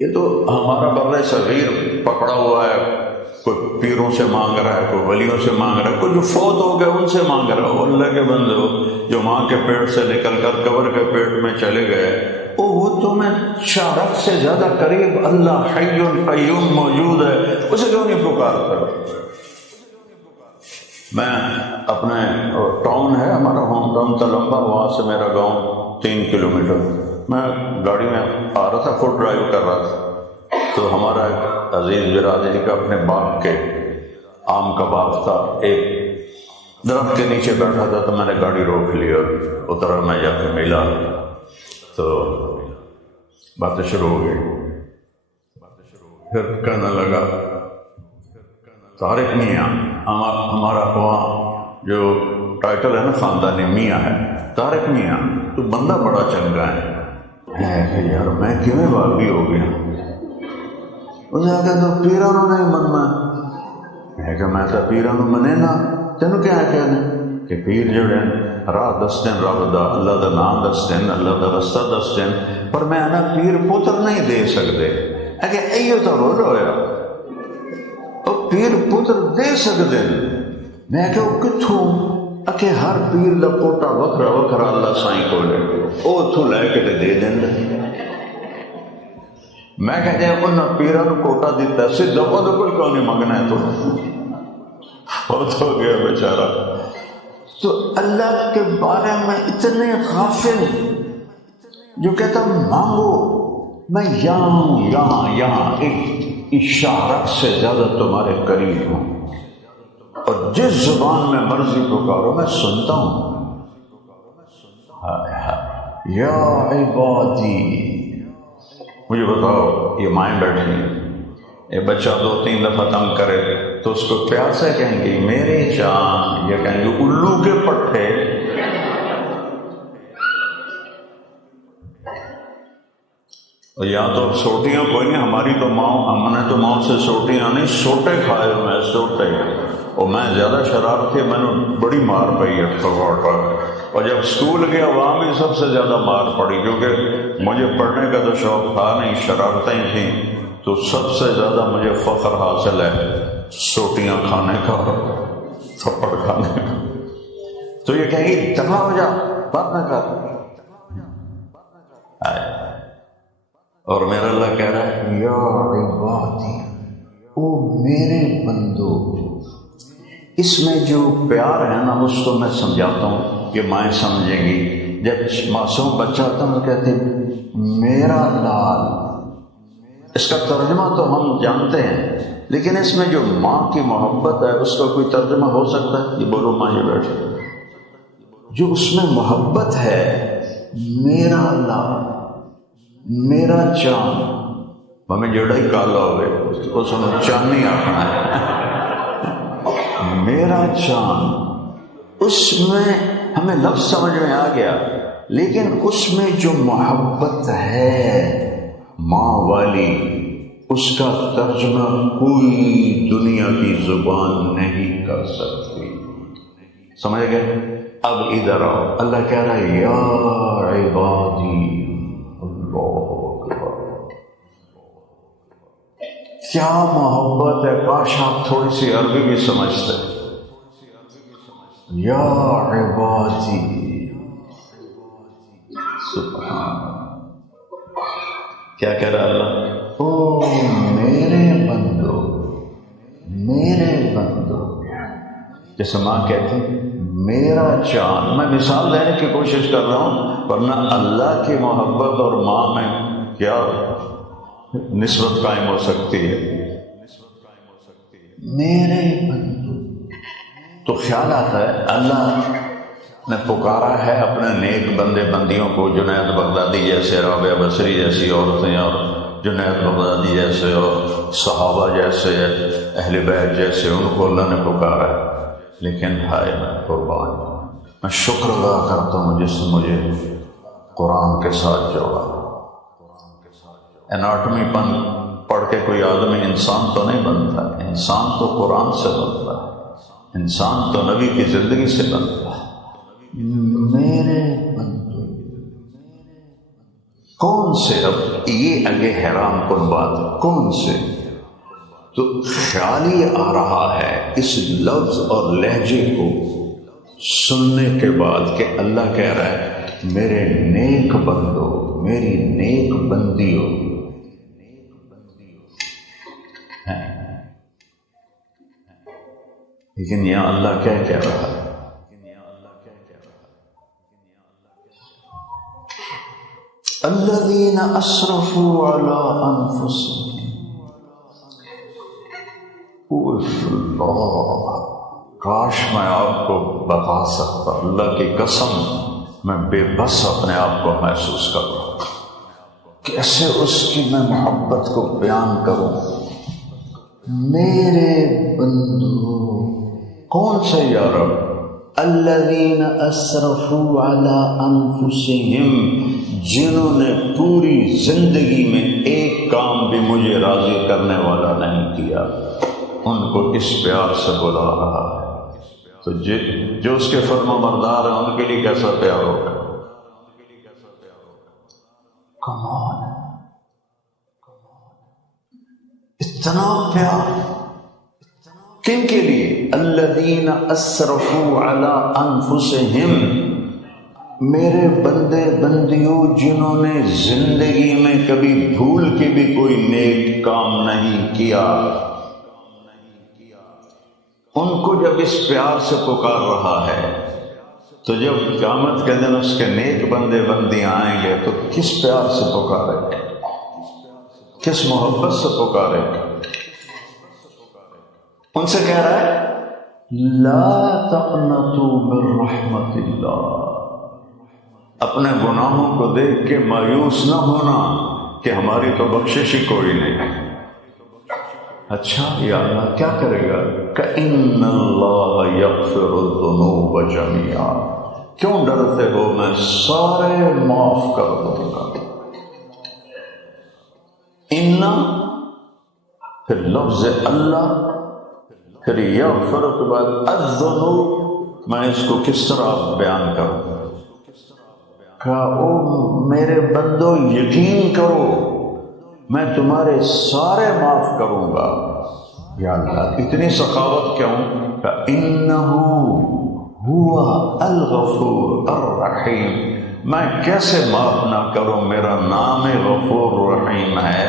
یہ تو ہمارا بر صغیر پکڑا ہوا ہے، کوئی پیروں سے مانگ رہا ہے، کوئی ولیوں سے مانگ رہا ہے، کوئی جو فوت ہو گئے ان سے مانگ رہا ہے۔ اللہ کے بندے ہو جو ماں کے پیٹ سے نکل کر قبر کے پیٹ میں چلے گئے، وہ تمہیں شارک سے زیادہ قریب اللہ حی قیوم موجود ہے، اسے کیوں نہیں پکارتے؟ میں اپنے ٹاؤن ہے ہمارا ہوم ٹاؤن تلمبا، وہاں سے میرا گاؤں 3 کلومیٹر، میں گاڑی میں آ رہا تھا، خود ڈرائیو کر رہا تھا، تو ہمارا ایک عزیز برادری کا اپنے باغ کے آم کا باغ تھا، ایک درخت کے نیچے بیٹھا تھا، تو میں نے گاڑی روک لی اور اترا، میں جا کے ملا تو باتیں شروع ہو گئی، پھر کہنے لگا طارق میاں، ہمارا وہاں جو ٹائٹل ہے نا خاندانی میاں ہے، طارق میاں تو بندہ بڑا چنگا ہے کہ یار میں کیوں باغی ہو گیا، اسے آگے تو پیرانوں نہیں مننا ہے کہ میں تو پیرانوں منے نا، تینوں کیا ہے کہنے کہ پیر جڑے راہ دستے رب دا، اللہ دا نام دستے، اللہ دا رستہ دستے، پر میں نا پیر پتر نہیں دے سکتے، اگے ایو تو رول ہویا او پیر پتر دے سکدے میں کہ کتھوں اکے ہر پیر دا کوٹا وکھرا وکھرا اللہ سائیں کو لے او اتھوں لے کے دے دیندا میں کہ جے انہاں پیراں نوں کوٹا دتا سیدھا اودے کول کیوں نہیں منگنا ہے تو بہت ہو گیا بیچارہ. تو اللہ کے بارے میں اتنے غافل جو کہتا مانگو میں یہاں ایک اشارت سے زیادہ تمہارے قریب ہوں اور جس زبان میں مرضی پکارو میں سنتا ہوں. یا عبادی. مجھے بتاؤ یہ مائیں بیٹھی ہیں یہ بچہ 2-3 دفعہ تنگ کرے تو اس کو پیار سے کہیں گے میری جان یا کہیں گے الو کے پٹھے. یہاں تو سوٹیاں کوئی نہیں ہماری تو ماں ہم نے تو ماں سے سوٹیاں نہیں سوٹے کھائے ہوئے ہیں سوٹے اور میں زیادہ شرارتی میں نے بڑی مار پئی ہے اور جب اسکول گیا وہاں بھی سب سے زیادہ مار پڑی کیونکہ مجھے پڑھنے کا تو شوق تھا نہیں شرارتیں تھیں تو سب سے زیادہ مجھے فخر حاصل ہے سوٹیاں کھانے کا تھپڑ کھانے کا. تو یہ کہیں گی دفعہ ہو جا بات نہ کر. اور میرا اللہ کہہ رہا ہے یا عبادی او میرے بندو. اس میں جو پیار ہے نا اس کو میں سمجھاتا ہوں کہ مائیں سمجھیں گی. جب معصوم بچہ ہوتا ہے کہتے میرا لال اس کا ترجمہ تو ہم جانتے ہیں لیکن اس میں جو ماں کی محبت ہے اس کا کوئی ترجمہ ہو سکتا ہے؟ یہ بولو ماں یہ بیٹھے جو اس میں محبت ہے میرا لال میرا چاند ہمیں جڑا ہی کالا ہو گئے اس میں چاند نہیں آنا ہے میرا چاند. اس میں ہمیں لفظ سمجھ میں آ گیا لیکن اس میں جو محبت ہے ماں والی اس کا ترجمہ کوئی دنیا کی زبان نہیں کر سکتی. سمجھ گئے؟ اب ادھر آؤ اللہ کہہ رہا ہے یا عبادی. اللہ اکبر کیا محبت ہے. کاش آپ تھوڑی سی عربی بھی سمجھتے. یا عبادی سبحان کیا کہہ رہا اللہ او میرے بندو جیسے ماں کہتی میرا چاند. میں مثال دینے کی کوشش کر رہا ہوں ورنہ اللہ کی محبت اور ماں میں کیا نسبت قائم ہو سکتی ہے. میرے بندو تو خیال آتا ہے اللہ نے پکارا ہے اپنے نیک بندے بندیوں کو. جنید بغدادی جیسے رابعہ بصری جیسی عورتیں اور جنید بغدادی جیسے اور صحابہ جیسے اہل بیت جیسے ان کو اللہ نے پکارا ہے. لیکن ہائے میں قربان میں شکر ادا کرتا ہوں جس نے مجھے قرآن کے ساتھ جوڑا. اناٹمی پڑھ کے کوئی آدمی انسان تو نہیں بنتا. انسان تو قرآن سے بنتا ہے. انسان تو نبی کی زندگی سے بنتا ہے. میرے بندو کون سے اب یہ آگے حیران کن بات کون سے تو خیال ہی آ رہا ہے اس لفظ اور لہجے کو سننے کے بعد کہ اللہ کہہ رہا ہے میرے نیک بندو میری نیک بندیوں. لیکن یہاں اللہ کیا کہہ رہا ہے الذین اسرفوا علی انفسهم. کاش میں آپ کو بتا سکتا. اللہ کی قسم میں بے بس اپنے آپ کو محسوس کر رہا ہوں. کیسے اس کی میں محبت کو بیان کروں. میرے بندو کون سے یا رب الذین اسرفوا علی انفسهم جنہوں نے پوری زندگی میں ایک کام بھی مجھے راضی کرنے والا نہیں کیا ان کو اس پیار سے بلا رہا ہے. تو جو اس کے فرما بردار ہیں ان کے لیے کیسا پیار ہوگا. کمان اتنا پیار کن کے لیے؟ الذین اسرفوا علی انفسہم، میرے بندے بندیوں جنہوں نے زندگی میں کبھی بھول کے بھی کوئی نیک کام نہیں کیا، ان کو جب اس پیار سے پکار رہا ہے تو جب قیامت کے دن اس کے نیک بندے بندیاں آئیں گے تو کس پیار سے پکارے گے، کس محبت سے پکارے گے؟ ان سے کہہ رہا ہے لا تقنطوا من رحمت اللہ، اپنے گناہوں کو دیکھ کے مایوس نہ ہونا کہ ہماری تو بخشش ہی کوئی نہیں۔ اچھا یا اللہ کیا کرے گا؟ کہ اللہ یغفر الذنوب جميعا، کیوں ڈرتے ہو میں سارے معاف کر دوں گا۔ پھر لفظ اللہ، پھر یغفر کے بعد الذنوب، میں اس کو کس طرح بیان کروں؟ کہ او میرے بندو یقین کرو میں تمہارے سارے معاف کروں گا۔ یا اللہ اتنی سخاوت کیوں؟ فَإِنَّهُ هُوَ الْغَفُورُ الرَّحِيمُ، میں کیسے معاف نہ کروں، میرا نام غفور رحیم ہے۔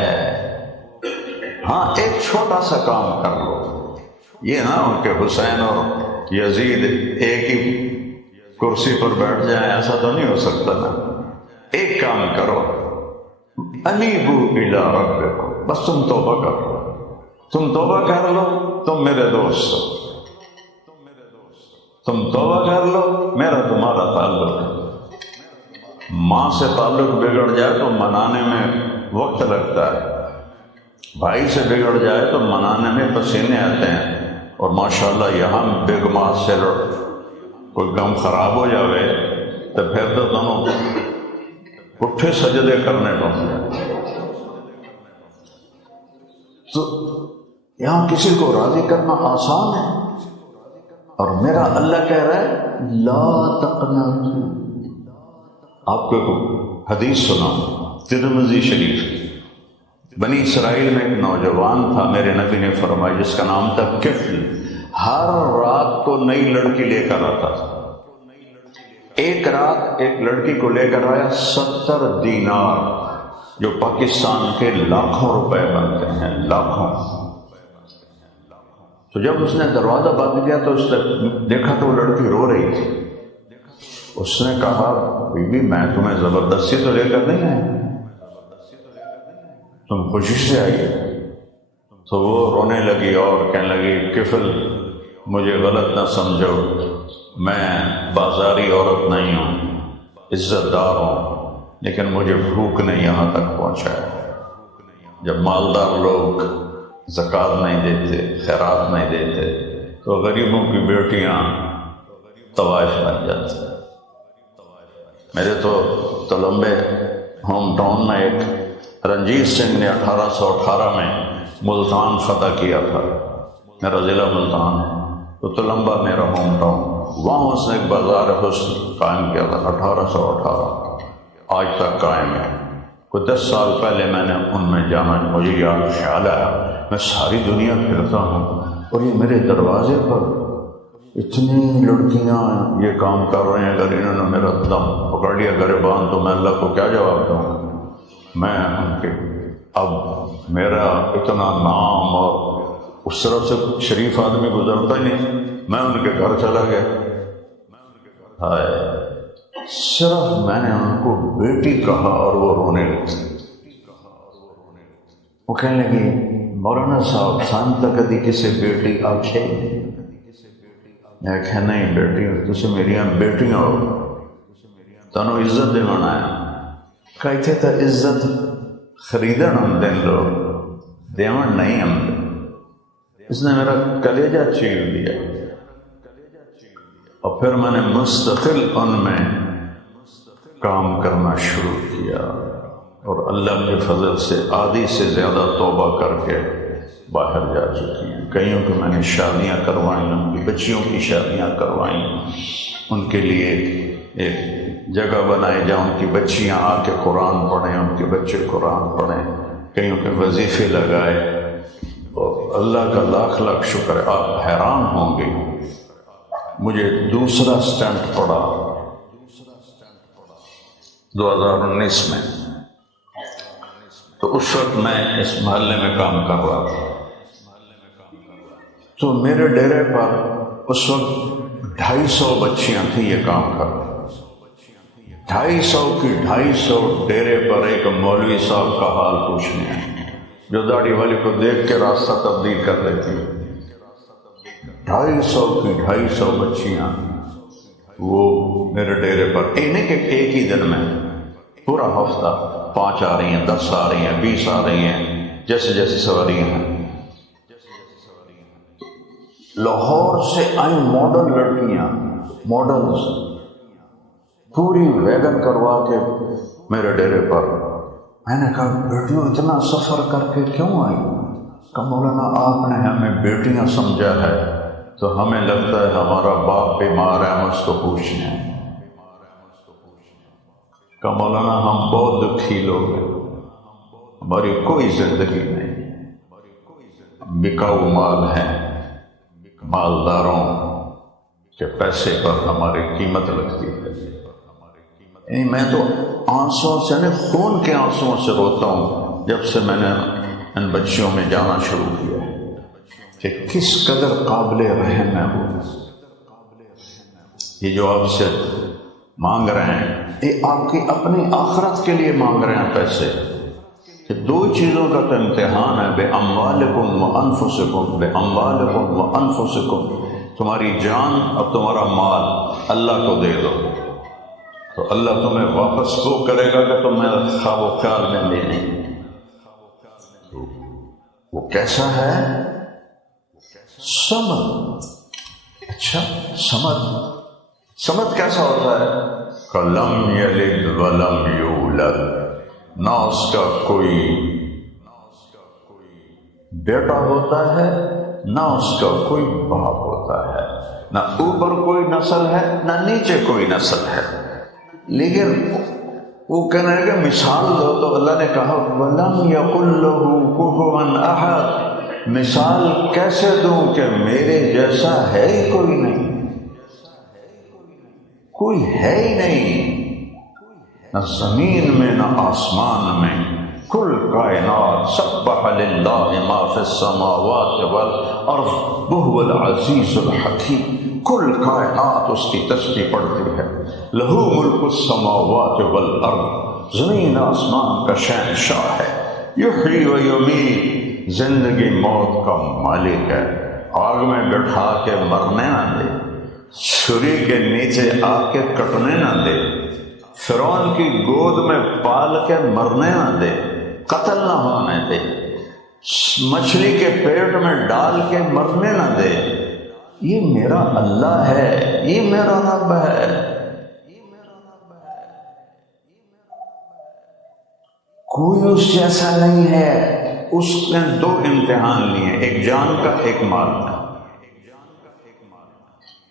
ہاں ایک چھوٹا سا کام کر لو، یہ نہ ہو کہ حسین اور یزید ایک ہی کرسی پر بیٹھ جائیں، ایسا تو نہیں ہو سکتا نا۔ ایک کام کرو، انیبوا الی ربکم، بس تم توبہ کر لو، تم توبہ کر لو، تم میرے دوست ہو، تم توبہ کر لو، میرا تمہارا تعلق ہے۔ ماں سے تعلق بگڑ جائے تو منانے میں وقت لگتا ہے، بھائی سے بگڑ جائے تو منانے میں پسینے آتے ہیں، اور ماشاءاللہ یہاں بیگ ماں سے کوئی غم خراب ہو جاوے تو پھر تو دونوں اٹھے سجدے کرنے پڑتے۔ تو یہاں کسی کو راضی کرنا آسان ہے، اور میرا اللہ کہہ رہا ہے لا تقنطوا۔ آپ کو حدیث سنا ترمذی شریف کی، بنی اسرائیل میں ایک نوجوان تھا، میرے نبی نے فرمایا، جس کا نام تھا کفل، ہر رات کو نئی لڑکی لے کر آتا تھا۔ ایک رات ایک لڑکی کو لے کر آیا 70 دینار، جو پاکستان کے لاکھوں روپے بنتے ہیں، لاکھوں۔ تو جب اس نے دروازہ بند کیا تو اس نے دیکھا تو وہ لڑکی رو رہی تھی۔ اس نے کہا بی بی میں تمہیں زبردستی تو لے کر نہیں آئی، تم خوشی سے آئیے۔ تو وہ رونے لگی اور کہنے لگی کفل مجھے غلط نہ سمجھو، میں بازاری عورت نہیں ہوں، عزت دار ہوں، لیکن مجھے بھوک نے یہاں تک پہنچایا۔ جب مالدار لوگ زکوٰۃ نہیں دیتے، خیرات نہیں دیتے، تو غریبوں کی بیٹیاں طوائف بن جاتی۔ میرے تو تلمبے ہوم ٹاؤن میں ایک رنجیت سنگھ نے 1818 میں ملتان فتح کیا تھا، میرا ضلع ملتان ہے، تو تلمبا میرا ہوم ٹاؤن، وہاں اس نے ایک بازار حسن قائم کیا تھا 1818، آج تک قائم ہے۔ کوئی 10 سال پہلے میں نے ان میں جانا، مجھے یاد خیال آیا میں ساری دنیا پھرتا ہوں اور یہ میرے دروازے پر اتنی لڑکیاں یہ کام کر رہے ہیں، اگر انہوں نے میرا دم پکڑ لیا گریبان تو میں اللہ کو کیا جواب دوں؟ میں ان کے اب میرا اتنا نام، اور اس طرف سے شریف آدمی گزرتا ہی نہیں، میں ان کے گھر چلا گیا، ہائے صرف میں نے ان کو بیٹی کہا اور وہ رونے لگی۔ وہ کہنے لگی مولانا صاحب سان تک کدی کسی بیٹی آکھے؟ میں کہا نہیں بیٹی تسی میریاں بیٹیاں ہو، تنو عزت دینا ہے۔ کہتے تھا عزت خریدن ہم دن لوگ دیون نہیں ہم دن۔ اس نے میرا کلیجہ چیر دیا، اور پھر میں نے مستقل ان میں کام کرنا شروع کیا، اور اللہ کے فضل سے آدھی سے زیادہ توبہ کر کے باہر جا چکی ہیں۔ کئیوں کو میں نے شادیاں کروائیں، ان کی بچیوں کی شادیاں کروائیں، ان کے لیے ایک جگہ بنائی جہاں ان کی بچیاں آ کے قرآن پڑھیں، ان کے بچے قرآن پڑھیں، کئیوں کے وظیفے لگائے، اور اللہ کا لاکھ لاکھ شکر ہے، آپ حیران ہوں گے، مجھے دوسرا سٹنٹ پڑا 2019 میں، تو اس وقت میں اس محلے میں کام کر رہا تھا، تو میرے ڈیرے پر اس وقت 250 بچیاں تھیں یہ کام کر رہا، 250 کی 250 ڈیرے پر ایک مولوی صاحب کا حال پوچھنے ہیں، جو داڑھی والی کو دیکھ کے راستہ تبدیل کر دیتی، 250 کی 250 بچیاں وہ میرے ڈیرے پر، نہیں کہ ایک ہی دن میں، پورا ہفتہ 5 آ رہی ہیں، 10 آ رہی ہیں، 20 آ رہی ہیں، جیسے جیسے سواریاں ہیں۔ لاہور سے آئی ماڈل لڑکیاں، ماڈلز پوری ویگن کروا کے میرے ڈیرے پر۔ میں نے کہا بیٹیوں اتنا سفر کر کے کیوں آئی؟ کہ مولانا آپ نے ہمیں بیٹیاں سمجھا ہے تو ہمیں لگتا ہے ہمارا باپ بیمار ہے، ہم اس کو پوچھنے ہیں۔ کہ مولانا ہم بہت دکھی لوگ ہیں، ہماری کوئی زندگی نہیں، بکاؤ مال ہیں، مالداروں کے پیسے پر ہماری قیمت لگتی ہے۔ میں تو آنسوں سے خون کے آنسوں سے روتا ہوں جب سے میں نے ان بچیوں میں جانا شروع کیا کہ کس قدر قابل رحم ہے وہ۔ یہ جو آپ سے مانگ رہے ہیں یہ آپ کی اپنی آخرت کے لیے مانگ رہے ہیں پیسے، کہ 2 چیزوں کا تو امتحان ہے، بے اموالکم و انفسکم، بے اموالکم و انفسکم، تمہاری جان اور تمہارا مال اللہ کو دے دو تو اللہ تمہیں واپس وہ کرے گا کہ تمہیں خواب و خیال میں لے نہیں۔ وہ کیسا ہے؟ سمد۔ اچھا سمد کیسا ہوتا ہے؟ لم یلد ولم یولد، نہ اس کا کوئی بیٹا ہوتا ہے نہ اس کا کوئی باپ ہوتا ہے، نہ اوپر کوئی نسل ہے نہ نیچے کوئی نسل ہے۔ لیکن وہ کہنا ہے کہ مثال دو، تو اللہ نے کہا وَلَمْ يَكُنْ لَهُ كُفُوًا أَحَدٌ، مثال کیسے دوں کہ میرے جیسا ہے ہی کوئی نہیں، کوئی ہے ہی نہیں، نہ زمین میں نہ آسمان میں، کل کائنات سبح للہ ما فی السماوات والارض وہو العزیز الحکیم، کل کائنات اس کی تسبیح پڑھتی ہے، لہو ملک السماوات والارض، زمین آسمان کا شہنشاہ ہے، یحیی و یمیت، زندگی موت کا مالک ہے، آگ میں بٹھا کے مرنے نہ دے، چھری کے نیچے آ کے کٹنے نہ دے، فرعون کی گود میں پال کے مرنے نہ دے، قتل نہ ہونے دے، مچھلی کے پیٹ میں ڈال کے مرنے نہ دے۔ یہ میرا اللہ ہے، یہ میرا رب ہے۔ کوئی اس جیسا نہیں ہے۔ اس نے 2 امتحان لیے، ایک جان کا ایک مال کا۔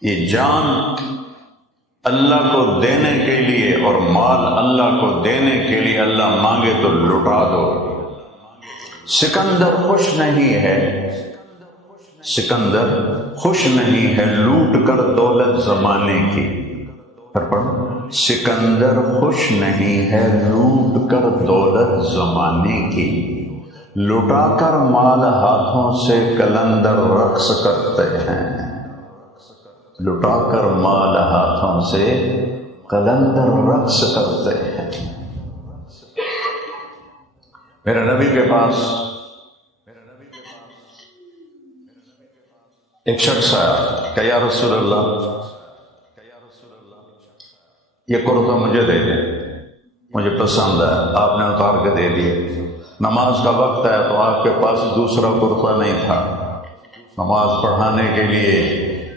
یہ جان اللہ کو دینے کے لیے اور مال اللہ کو دینے کے لیے اللہ مانگے تو لٹا دو۔ سکندر خوش نہیں ہے، سکندر خوش نہیں ہے لوٹ کر دولت زمانے کی، سکندر خوش نہیں ہے لوٹ کر دولت زمانے کی، لٹا کر مال ہاتھوں سے کلندر رقص کرتے ہیں، لٹا کر مال ہاتھوں سے کلندر رقص کرتے ہیں۔ میرے نبی کے پاس ایک شخص آیا کہ یا رسول اللہ یہ کرتا مجھے دے دیں، مجھے پسند ہے، آپ نے اتار کے دے دیے۔ نماز کا وقت ہے تو آپ کے پاس دوسرا کرتا نہیں تھا، نماز پڑھانے کے لیے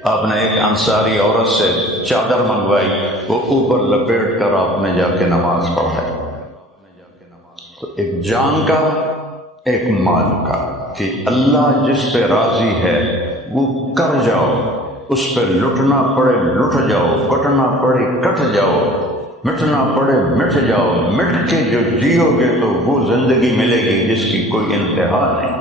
آپ نے ایک انصاری عورت سے چادر منگوائی، وہ اوپر لپیٹ کر آپ نے جا کے نماز پڑھائی۔ تو ایک جان کا ایک مال کا، کہ اللہ جس پہ راضی ہے وہ کر جاؤ، اس پہ لٹنا پڑے لٹ جاؤ، کٹنا پڑے کٹ جاؤ، مٹنا پڑے مٹ جاؤ، مٹ کے جو جیو گے تو وہ زندگی ملے گی جس کی کوئی انتہا نہیں۔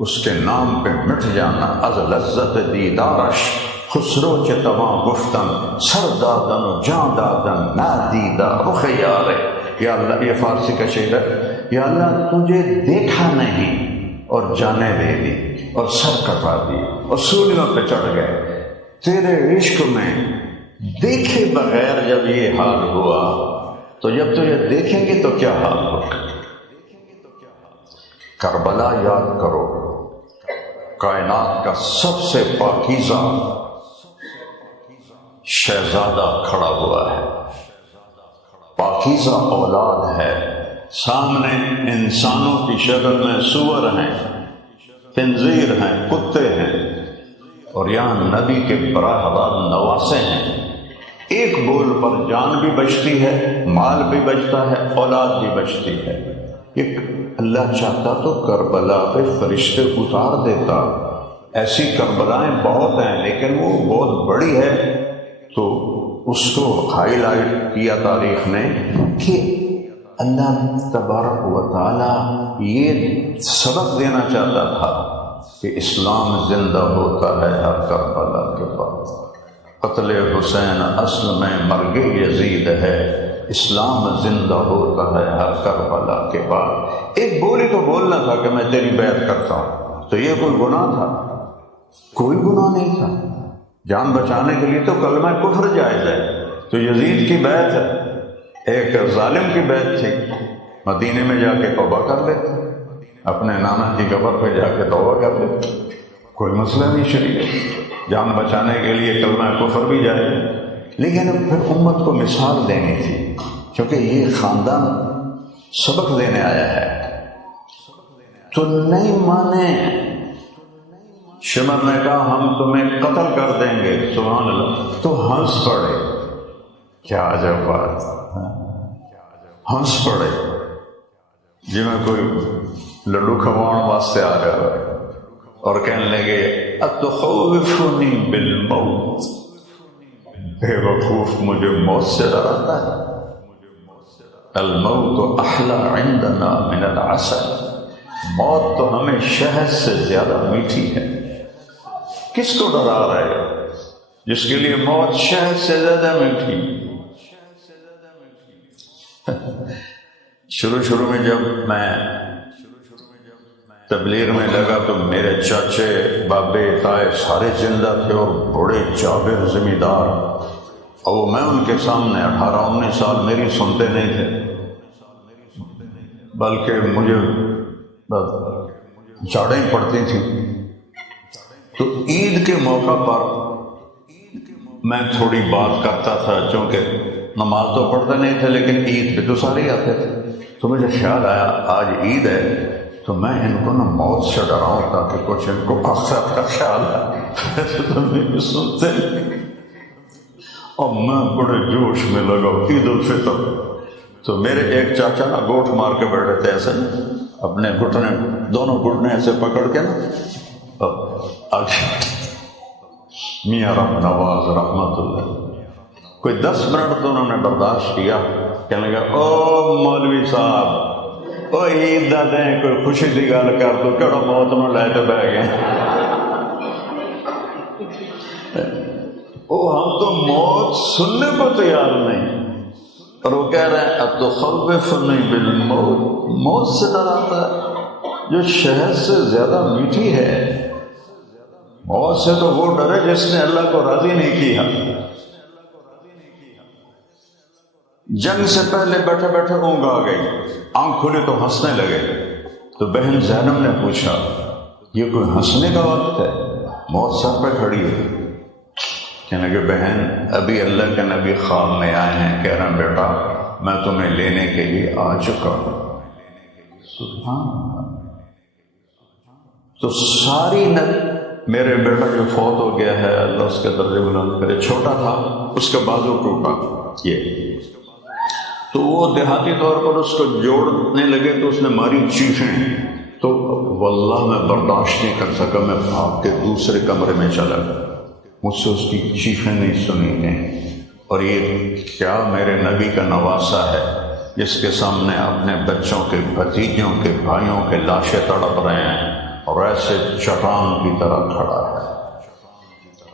اس کے نام پہ مٹ جانا از لذت دیدارش خسرو چ تواں گفتن سر دادن و جان دادن نہ دیدہ رخ یارے. یا اللہ، یہ فارسی کا شعر ہے. یا اللہ تجھے دیکھا نہیں اور جانیں دے دی اور سر کٹا دی اور سولیوں پہ چڑھ گئے. تیرے عشق میں دیکھے بغیر جب یہ حال ہوا تو جب تجھے دیکھیں گے تو کیا حال ہوگا. کربلا یاد کرو، کائنات کا سب سے پاکیزہ شہزادہ کھڑا ہوا ہے، پاکیزہ اولاد ہے. سامنے انسانوں کی شکل میں سور ہیں، خنزیر ہیں، کتے ہیں، اور یہاں نبی کے براہ راست نواسے ہیں. ایک بول پر جان بھی بچتی ہے، مال بھی بچتا ہے، اولاد بھی بچتی ہے. ایک اللہ چاہتا تو کربلا پہ فرشتے اتار دیتا. ایسی کربلائیں بہت ہیں لیکن وہ بہت بڑی ہے تو اس کو ہائی لائٹ کیا تاریخ نے کہ اللہ تبارک و تعالی یہ سبق دینا چاہتا تھا کہ اسلام زندہ ہوتا ہے ہر کربلا کے بعد. قتل حسین اصل میں مرگ یزید ہے، اسلام زندہ ہوتا ہے ہر کربلا کے بعد. ایک بولی تو بولنا تھا کہ میں تیری بیعت کرتا ہوں، تو یہ کوئی گناہ تھا؟ کوئی گناہ نہیں تھا. جان بچانے کے لیے تو کلمہ کفر جائز ہے. تو یزید کی بیعت ہے، ایک ظالم کی بیعت تھی. مدینے میں جا کے توبہ کر لیتے، اپنے نانا کی قبر پہ جا کے توبہ کر لیتے، کوئی مسئلہ نہیں شریعت. جان بچانے کے لیے کلمہ کفر بھی جائے، لیکن پھر امت کو مثال دینی تھی کیونکہ یہ خاندان سبق دینے آیا ہے. تو نہیں مانے. شمر نے کہا ہم تمہیں قتل کر دیں گے، سبحان اللہ. تو ہنس پڑے. کیا عجب بات، ہنس پڑے جی میں کوئی لڈو کھواؤں واسطے آ رہا ہے اور کہنے لگے اتخوفنی بالموت، بے وقوف مجھے موت سے ڈراتا ہے. الموت احلی عندنا من العسل، موت تو ہمیں شہد سے زیادہ میٹھی ہے. کس کو ڈرا رہے ہو؟ جس کے لیے موت شہد سے زیادہ میٹھی. شروع میں جب میں تبلیغ میں لگا تو میرے چاچے بابے تائے سارے زندہ تھے اور بڑے جابر زمیندار، اور میں ان کے سامنے 18-19 سال میری سنتے نہیں تھے، بلکہ مجھے چاڑیں پڑتی تھی. تو عید کے موقع پر میں تھوڑی بات کرتا تھا، چونکہ نماز تو پڑھتے نہیں تھے لیکن عید پہ تو سارے ہی آتے تھے. تو مجھے خیال آیا آج عید ہے تو میں ان کو نا موت سے ڈراؤں تاکہ کچھ ان کو آخرت کا خیال ہے. تو میری سنتے اور میں بڑے جوش میں لگا عید الفطر. تو میرے ایک چاچا نا گوٹھ مار کے بیٹھے تھے ایسے، اپنے گھٹنے دونوں گھٹنے ایسے پکڑ کے نا میاں رحم نواز رحمت اللہ. کوئی 10 منٹ تو انہوں نے برداشت کیا. کہنے لگا او مولوی صاحب، او عید دا دیں کوئی خوشی دی گل کر دو، کہڑا موت نو لے کے بہ گئے. او ہم تو موت سننے کو تیار نہیں، اور وہ کہہ رہے ہیں اتخوفنی بالموت، موت سے ڈراتا ہے جو شہد سے زیادہ میٹھی ہے. موت سے تو وہ ڈرے جس نے اللہ کو راضی نہیں کیا. جنگ سے پہلے بیٹھے بیٹھے اونگ آ گئی، آنکھ کھلی تو ہنسنے لگے. تو بہن زینب نے پوچھا یہ کوئی ہنسنے کا وقت ہے؟ موت سر پہ کھڑی ہے. کہنے لگے بہن ابھی اللہ کے نبی خواب میں آئے ہیں، کہہ رہے ہیں بیٹا میں تمہیں لینے کے لیے آ چکا ہوں. سبحان اللہ. تو ساری میرے بیٹا جو فوت ہو گیا ہے اللہ اس کے درجے بلند کرے، چھوٹا تھا اس کا بازو ٹوٹا یہ، تو وہ دیہاتی طور پر اس کو جوڑنے لگے تو اس نے ماری چیخیں. تو واللہ میں برداشت نہیں کر سکا، میں بھاگ کے دوسرے کمرے میں چلا گیا. مجھ سے اس کی چیخیں نہیں سنی گئیں. اور یہ کیا میرے نبی کا نواسا ہے جس کے سامنے اپنے بچوں کے بھتیجوں کے بھائیوں کے لاشیں تڑپ رہے ہیں اور ایسے چٹان کی طرح کھڑا ہے،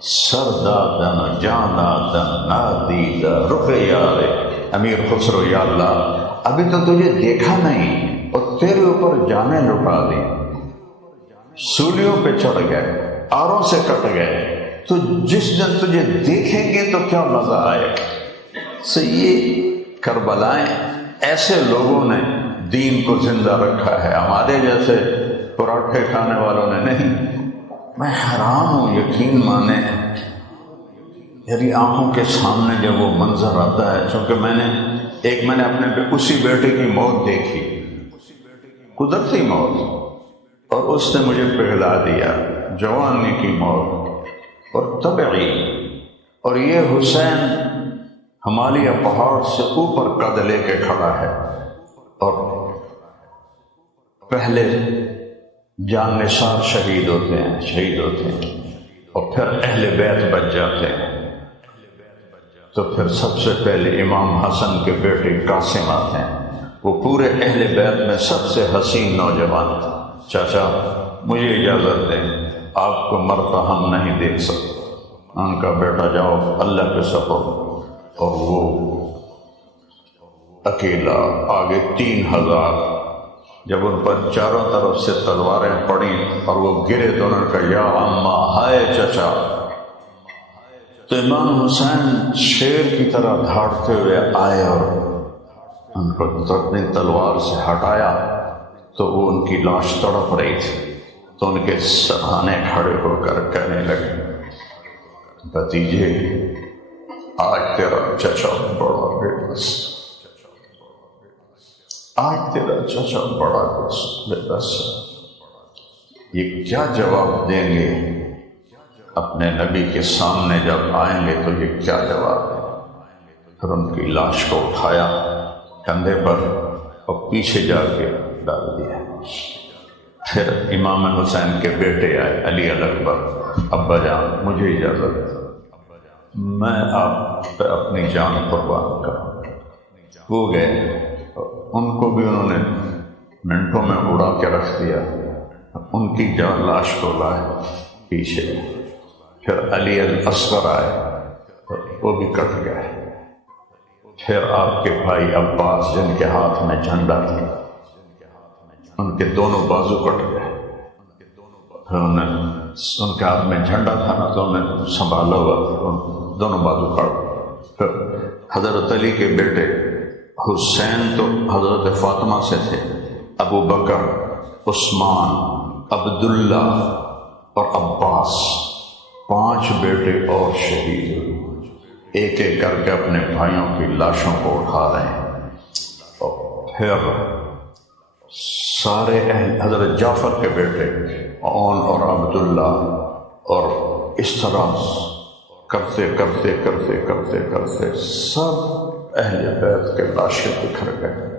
سردادن جانادن نادید رخ یار امیر خسرو، یا اللہ ابھی تو تجھے دیکھا نہیں اور تیرے اوپر جانیں لٹا دی، سولیوں پہ چڑھ گئے، آروں سے کٹ گئے، تو جس دن تجھے دیکھیں گے تو کیا مزہ آئے۔ سے یہ کربلائیں ایسے لوگوں نے دین کو زندہ رکھا ہے، ہمارے جیسے پراٹھے کھانے والوں نے نہیں۔ میں حیران ہوں، یقین مانے میری آنکھوں کے سامنے جب وہ منظر آتا ہے، چونکہ میں نے اپنے اسی بیٹے کی موت دیکھی، قدرتی موت، اور اس نے مجھے پگھلا دیا، جوانی کی موت اور طبعی۔ اور یہ حسین ہمالیہ پہاڑ سے اوپر قد لے کے کھڑا ہے، اور پہلے جان نثار شہید ہوتے ہیں اور پھر اہل بیت بچ جاتے ہیں، تو پھر سب سے پہلے امام حسن کے بیٹے قاسم آتے ہیں، وہ پورے اہل بیت میں سب سے حسین نوجوان تھے۔ چاچا مجھے اجازت دیں، آپ کو مرتا ہم نہیں دیکھ سکتے۔ ان کا بیٹا جاؤ اللہ کے سپرد، اور وہ اکیلا آگے 3000، جب ان پر چاروں طرف سے تلواریں پڑیں اور وہ گرے تو انہوں نے کہا یا اماں، ہائے چچا۔ تو امام حسین شیر کی طرح دھاڑتے ہوئے آئے اور ان کو اپنی تلوار سے ہٹایا، تو وہ ان کی لاش تڑپ رہی تھی، تو ان کے سرہانے کھڑے ہو کر کہنے لگے بھتیجے آج تیرا چچا بڑا بے بس، آج تیرا چچا بڑا بے بس۔ یہ کیا جواب دیں گے اپنے نبی کے سامنے جب آئیں گے، تو یہ کیا جواب دیں؟ پھر ان کی لاش کو اٹھایا کندھے پر اور پیچھے جا کے ڈال دیا۔ پھر امام حسین کے بیٹے آئے، علی الاکبر، ابا جان مجھے اجازت، میں آپ پہ اپنی جان قربان کروں۔ وہ گئے، ان کو بھی انہوں نے منٹوں میں اڑا کے رکھ دیا، ان کی جان لاش کو لائے پیچھے۔ پھر علی الاصغر آئے، وہ بھی کٹ گئے۔ پھر آپ کے بھائی عباس، جن کے ہاتھ میں جھنڈا تھا، ان کے دونوں بازو کٹ گئے۔ پھر ان کے ہاتھ میں جھنڈا تھا نا، تو انہوں نے سنبھالا ہوا دونوں بازو کٹ۔ پھر حضرت علی کے بیٹے حسین تو حضرت فاطمہ سے تھے، ابو بکر، عثمان، عبداللہ اور عباس، 5 بیٹے اور شہید ہوئے۔ ایک ایک کر کے اپنے بھائیوں کی لاشوں کو اٹھا رہے ہیں، اور پھر سارے حضرت جعفر کے بیٹے اون اور عبداللہ، اور اس طرح کرتے کرتے کرتے کرتے کرتے سب اہل بیت کے لاشیں بکھر گئے،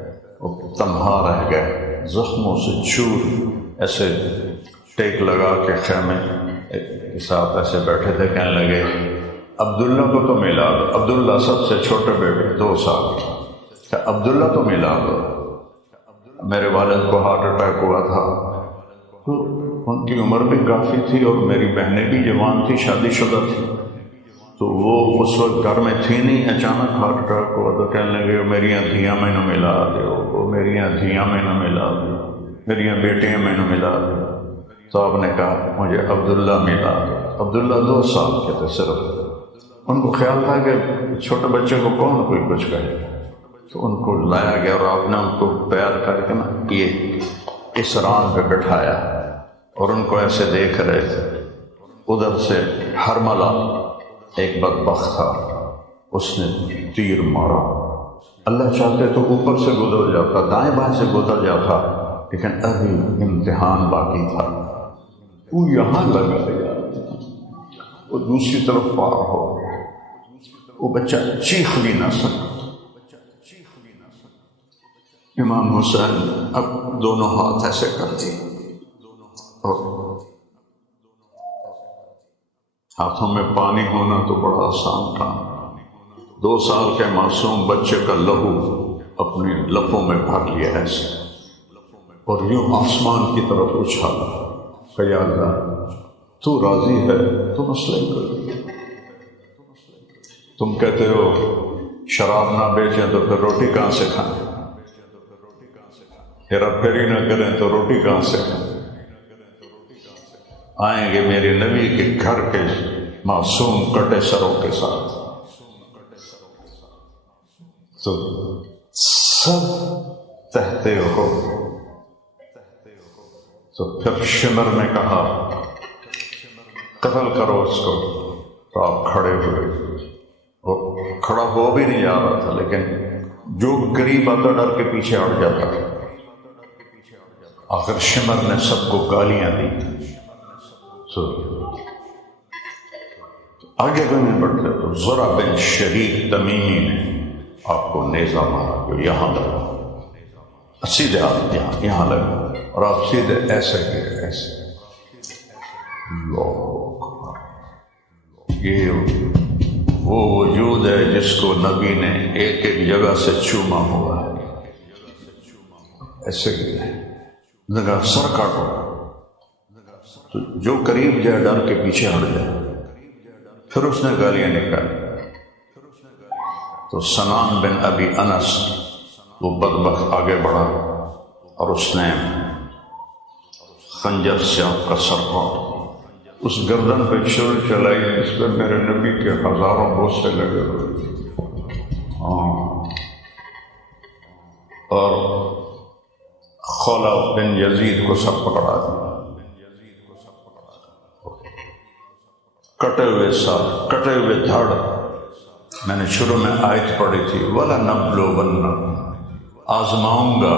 وہ تنہا رہ گئے، زخموں سے چور، ایسے ٹیک لگا کے خیمے کے ساتھ ایسے بیٹھے تھے۔ کہنے لگے عبداللہ کو تو ملا دو، عبداللہ سب سے چھوٹے بیٹے 2 سال کہ عبداللہ تو ملا دو، میرے والد کو ہارٹ اٹیک ہوا تھا، تو ان کی عمر بھی کافی تھی اور میری بہنیں بھی جوان تھی، شادی شدہ تھی، تو وہ اس وقت گھر میں تھی نہیں، اچانک ہارٹ اٹیک ہوا، تو کہنے لگے میریاں دھیاں مینوں ملا دیو، میریاں دھیاں مینوں ملا دیو، میریاں بیٹیاں مینوں ملا دیو۔ تو آپ نے کہا مجھے عبداللہ ملا دو۔ عبداللہ 2 سال کے تھے صرف، ان کو خیال تھا کہ چھوٹے بچے کو کون کوئی کچھ کہے، تو ان کو لایا گیا اور آپ نے ان کو پیار کر کے نا یہ اس ران پہ بٹھایا، اور ان کو ایسے دیکھ رہے تھے۔ ادھر سے حرملہ ایک بدبخت تھا، اس نے تیر مارا، اللہ چاہتے تو اوپر سے گزر جاتا، دائیں بائیں سے گزر جاتا، لیکن ابھی امتحان باقی تھا، وہ یہاں لگا گیا، وہ دوسری طرف پار ہو گیا، وہ بچہ چیخ بھی نہ سکا۔ امام حسین اب دونوں ہاتھ ایسے کرتی اور ہاتھوں میں پانی ہونا تو بڑا آسان تھا، 2 سال کے معصوم بچے کا لہو اپنی لپوں میں بھر لیا ایسے، اور یوں آسمان کی طرف اچھالا، کہ یا اللہ تو راضی ہے تو مسئلہ ہی کر دیا. تم کہتے ہو شراب نہ بیچیں تو پھر روٹی کہاں سے کھائیں، ہیرا پھیری نہ کریں تو روٹی کہاں سے کھائیں. آئیں گے میرے نبی کے گھر کے معصوم کٹے سروں کے ساتھ. تو سب تہتے ہو. تو پھر شمر نے کہا قتل کرو اس کو. تو آپ کھڑے ہوئے. وہ کھڑا ہو بھی نہیں جا رہا تھا، لیکن جو قریب آتا ڈر کے پیچھے ہٹ جاتا. آخر شمر نے سب کو گالیاں دی. تو آگے نہیں بڑھتے تو ذرا بن شریک تمیمی نے آپ کو نیزہ مارا جو یہاں لگا. سیدھے آپ یہاں لگا اور آپ سیدھے ایسے گرے ایسے. یہ وہ وجود ہے جس کو نبی نے ایک ایک جگہ سے چوما ہوا ہے. ایسے گرے لگا سر کاٹو. تو جو قریب جائے ڈر کے پیچھے ہٹ جائے. پھر اس نے گالیاں نکالی. تو سنان بن ابی انس وہ بدبخت آگے بڑھا اور اس نے خنجر سے آپ کا سر کاٹ اس گردن پہ چھری چلائی جس پہ میرے نبی کے ہزاروں بوسے لگے ہوئے. اور خولا بن یزید کو سر پکڑا دیا. کٹے ہوئے سر، کٹے ہوئے دھڑ. میں نے شروع میں آیت پڑھی تھی وَلَنَبْلُوَنَّكُمْ، آزماؤں گا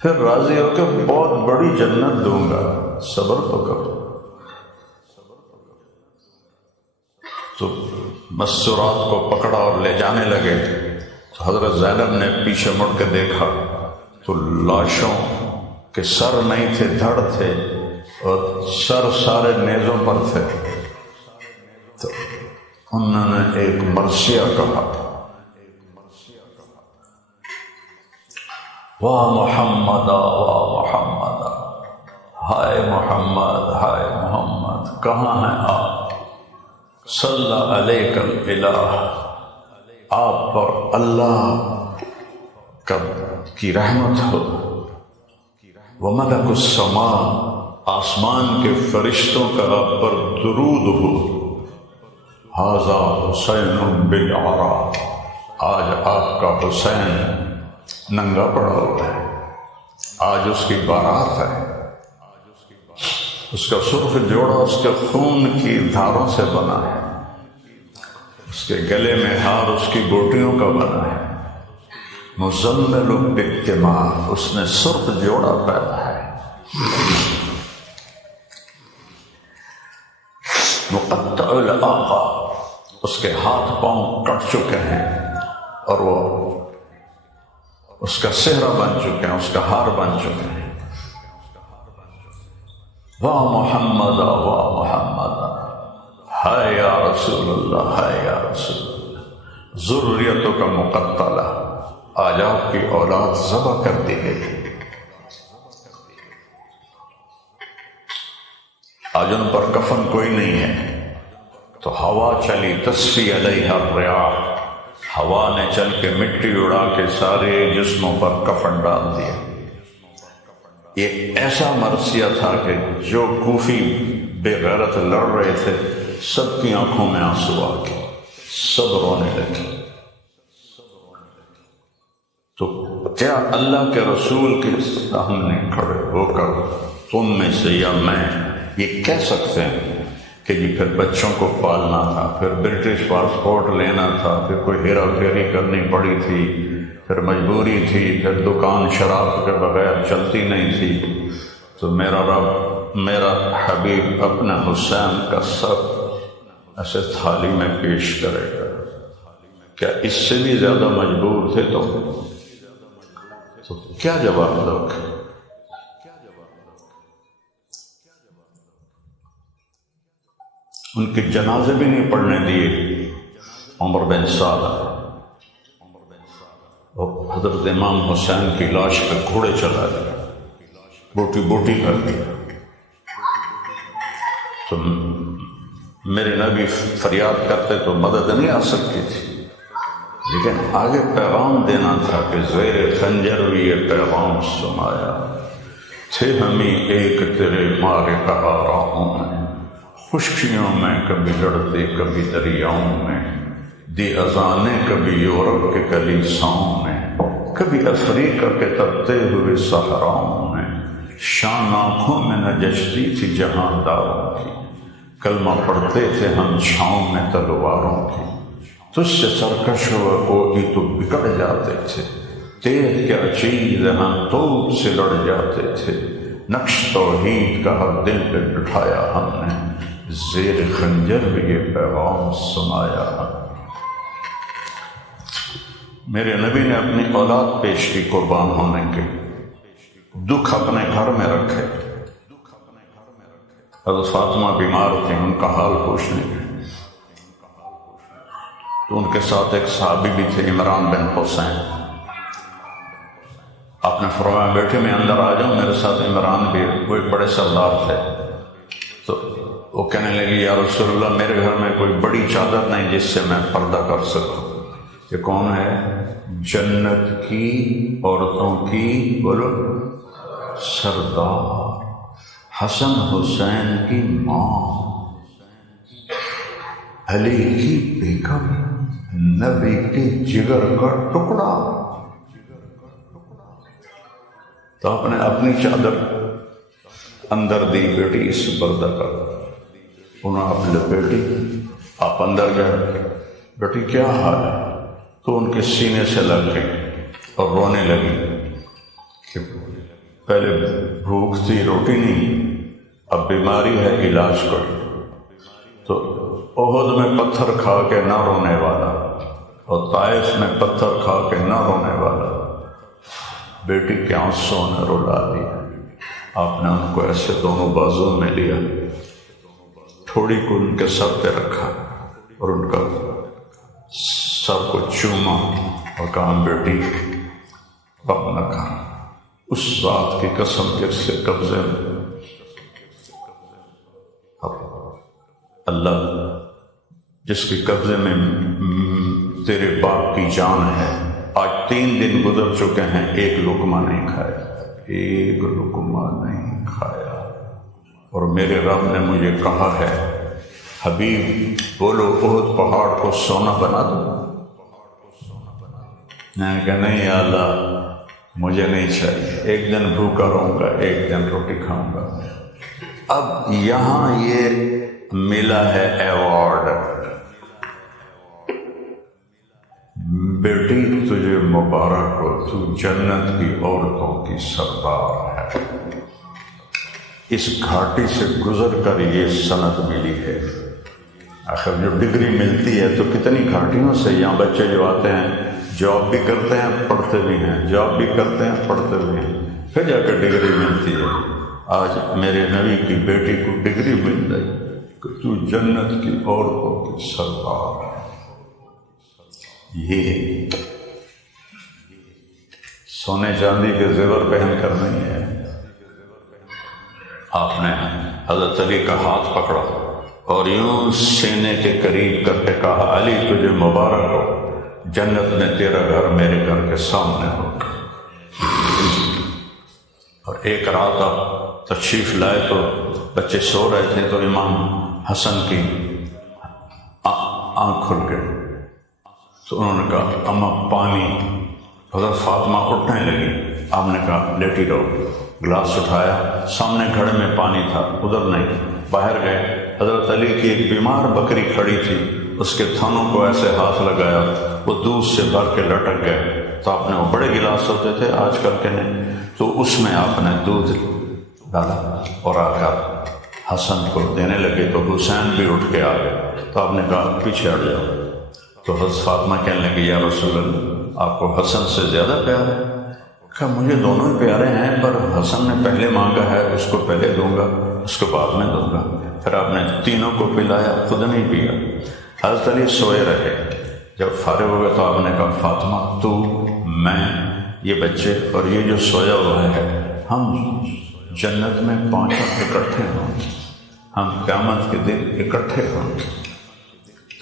پھر راضی ہو کے بہت بڑی جنت دوں گا. صبر تو کرو. تو مستورات کو پکڑا اور لے جانے لگے. تو حضرت زینب نے پیچھے مڑ کے دیکھا تو لاشوں کے سر نہیں تھے، دھڑ تھے اور سر سارے نیزوں پر تھے. تو انہوں نے ایک مرثیہ کہا واہ محمد واہ محمد، ہائے محمد ہائے محمد، کہاں ہیں آپ؟ صلی علیک الالہ، آپ پر اللہ کی رحمت ہو. وملک السماء، آسمان کے فرشتوں کا آپ پر درود ہو. ھذا حسین بالعرا، آج آپ کا حسین ننگا پڑا ہوا ہے. آج اس کی بارات ہے. اس کا سرخ جوڑا اس کے خون کی دھاروں سے بنا ہے. اس کے گلے میں ہار اس کی بوٹیوں کا بنا ہے. مزمل بالدماء، اس نے سرخ جوڑا پہنا ہے. مقطع الاعقاب، اس کے ہاتھ پاؤں کٹ چکے ہیں اور وہ اس کا صحرا بن چکے ہیں، اس کا ہار بن چکے ہیں. واہ محمد واہ محمد، ہائے یا رسول اللہ ہائے یا رسول اللہ. ذریتوں کا مقتلہ، آج آپ کی اولاد ذبح کر دی گئی. آج ان پر کفن کوئی نہیں ہے. تو ہوا چلی تسفی علیہ الریاح، ہوا نے چل کے مٹی اڑا کے سارے جسموں پر کفن ڈال دیا. یہ ایسا مرثیہ تھا کہ جو کوفی بے غیرت لڑ رہے تھے سب کی آنکھوں میں آنسو آ گئے، سب رونے لگے. تو کیا اللہ کے رسول کے سامنے کھڑے ہو کر تم میں سے یا میں یہ کہہ سکتے ہیں کہ جی پھر بچوں کو پالنا تھا، پھر برٹش پاسپورٹ لینا تھا، پھر کوئی ہیرا پھیری کرنی پڑی تھی، پھر مجبوری تھی، پھر دکان شراب کے بغیر چلتی نہیں تھی، تو میرا رب میرا حبیب اپنے حسین کا سر ایسے تھالی میں پیش کرے گا؟ کیا اس سے بھی زیادہ مجبور تھے تو کیا جواب دو گے؟ ان کے جنازے بھی نہیں پڑھنے دیے عمر بن سعد. حضرت امام حسین کی لاش پہ گھوڑے چلا دیا، بوٹی بوٹی کر دیا. تو میرے نبی فریاد کرتے تو مدد نہیں آ سکتی تھی، لیکن آگے پیغام دینا تھا کہ زیر خنجر بھی یہ پیغام سنایا، تھے ہمیں ایک تیرے مارے کہا راہوں میں، خشکیوں میں کبھی لڑتے کبھی دریاؤں میں، دی اذانیں کبھی یورپ کے کلیساؤں میں، کبھی افریقہ کے تپتے ہوئے صحراؤں میں، شان آنکھوں میں نہ جچتی تھی جہانداروں کی، کلمہ پڑھتے تھے ہم چھاؤں میں تلواروں کی، تجھ سے سرکش ہوا کوئی تو بگڑ جاتے تھے، تیز کیا چیز ہم توپ سے لڑ جاتے تھے، نقش توحید کا ہر دل پہ بٹھایا ہم نے، زیر خنجر بھی یہ پیغام سنایا ہم۔ میرے نبی نے اپنی اولاد پیش کی قربان ہونے کے، دکھ اپنے گھر میں رکھے۔ حضرت فاطمہ بیمار تھیں، ان کا حال پوچھنے گئے تو ان کے ساتھ ایک صحابی بھی تھے، عمران بن حسین۔ آپ نے فرمایا بیٹے میں اندر آ جاؤں، میرے ساتھ عمران بھی، وہ ایک بڑے سردار تھے۔ تو وہ کہنے لگی یا رسول اللہ میرے گھر میں کوئی بڑی چادر نہیں جس سے میں پردہ کر سکوں۔ یہ کون ہے؟ جنت کی عورتوں کی بولو سردار، حسن حسین کی ماں، علی کی بیگم، نبی کے جگر کا ٹکڑا۔ تو آپ نے اپنی چادر اندر دی، بیٹی اس سے پردہ کر۔ انہوں نے اپنی بیٹی، آپ اندر گئے، بیٹی کیا حال ہے؟ تو ان کے سینے سے لگ گئی اور رونے لگی کہ پہلے بھوک تھی روٹی نہیں، اب بیماری ہے علاج کرو۔ تو احد میں پتھر کھا کے نہ رونے والا اور طائف میں پتھر کھا کے نہ رونے والا، بیٹی کے آنسوں نے رلا دیا۔ آپ نے ان کو ایسے دونوں بازوں میں لیا، تھوڑی کو ان کے سر پہ رکھا اور ان کا سر کو چوما اور کہا بیٹی غم نہ کھا، اس ذات کی قسم جس سے قبضے میں اللہ، جس کے قبضے میں تیرے باپ کی جان ہے، آج 3 دن گزر چکے ہیں، ایک لقمہ نہیں کھایا، ایک لقمہ نہیں کھایا، اور میرے رب نے مجھے کہا ہے حبیب بولو احد پہاڑ کو سونا بنا دو۔ میں نے کہا نہیں یا اللہ مجھے نہیں چاہیے، ایک دن بھوکا رہوں گا، ایک دن روٹی کھاؤں گا۔ اب یہاں یہ ملا ہے ایوارڈ، بیٹی تجھے مبارک ہو، تو جنت کی عورتوں کی سردار ہے۔ اس گھاٹی سے گزر کر یہ سند ملی ہے۔ آخر جو ڈگری ملتی ہے تو کتنی گھاٹیوں سے، یہاں بچے جو آتے ہیں جاب بھی کرتے ہیں پڑھتے بھی ہیں، جاب بھی کرتے ہیں پڑھتے بھی ہیں، پھر جا کے ڈگری ملتی ہے۔ آج میرے نبی کی بیٹی کو ڈگری مل گئی کہ تو جنت کی عورتوں کی سردار ہے۔ یہ سونے چاندی کے زیور پہن کر نہیں ہے۔ آپ نے حضرت علی کا ہاتھ پکڑا اور یوں سینے کے قریب کر کے کہا علی تجھے مبارک ہو، جنت میں تیرا گھر میرے گھر کے سامنے ہو۔ اور ایک رات آپ تشریف لائے تو بچے سو رہے تھے، تو امام حسن کی آنکھ کھل گئی، تو انہوں نے کہا اماں پانی۔ حضرت فاطمہ اٹھنے لگی، آپ نے کہا لیٹی رہو۔ گلاس اٹھایا، سامنے گھڑے میں پانی تھا، ادھر نہیں، باہر گئے۔ حضرت علی کی ایک بیمار بکری کھڑی تھی، اس کے تھنوں کو ایسے ہاتھ لگایا، وہ دودھ سے بھر کے لٹک گئے۔ تو آپ نے، وہ بڑے گلاس ہوتے تھے آج کل کے نہیں، تو اس میں آپ نے دودھ ڈالا اور آ کر حسن کو دینے لگے، تو حسین بھی اٹھ کے آ گئے۔ تو آپ نے کہا پیچھے ہٹ جاؤ۔ تو حضرت فاطمہ کہنے لگی یا رسول اللہ آپ کو حسن سے زیادہ پیار ہے؟ کہا مجھے دونوں ہی پیارے ہیں، پر حسن نے پہلے مانگا ہے، اس کو پہلے دوں گا، اس کو بعد میں دوں گا۔ پھر آپ نے تینوں کو پلایا، خود نہیں پیا۔ حضرت علی سوئے رہے، جب فارغ ہو گئے تو آپ نے کہا فاطمہ تو، میں، یہ بچے اور یہ جو سویا ہوا ہے، ہم جنت میں 5 اکٹھے ہوں گے، ہم قیامت کے دن اکٹھے ہوں گے۔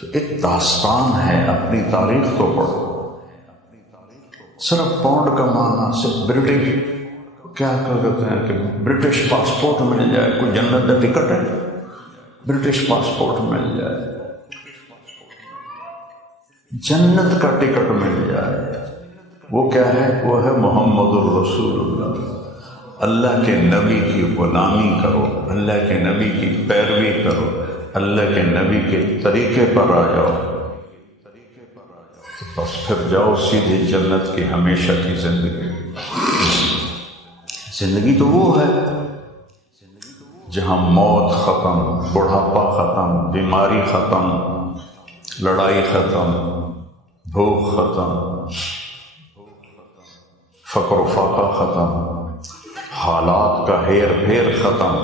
تو ایک داستان ہے، اپنی تاریخ کو پڑھو۔ صرف پاؤنڈ کا معنی صرف برٹش، کیا کہتے ہیں کہ برٹش پاسپورٹ مل جائے، کوئی جنت کا ٹکٹ ہے، برٹش پاسپورٹ مل جائے، جنت کا ٹکٹ مل جائے، وہ کیا ہے؟ وہ ہے محمد الرسول اللہ۔ اللہ کے نبی کی غلامی کرو، اللہ کے نبی کی پیروی کرو، اللہ کے نبی کے طریقے پر آ جاؤ، بس پھر جاؤ سیدھے جنت کی ہمیشہ کی زندگی۔ زندگی تو وہ ہے جہاں موت ختم، بڑھاپا ختم، بیماری ختم، لڑائی ختم، بھوک ختم، فقر و فاقہ ختم، حالات کا ہیر پھیر ختم،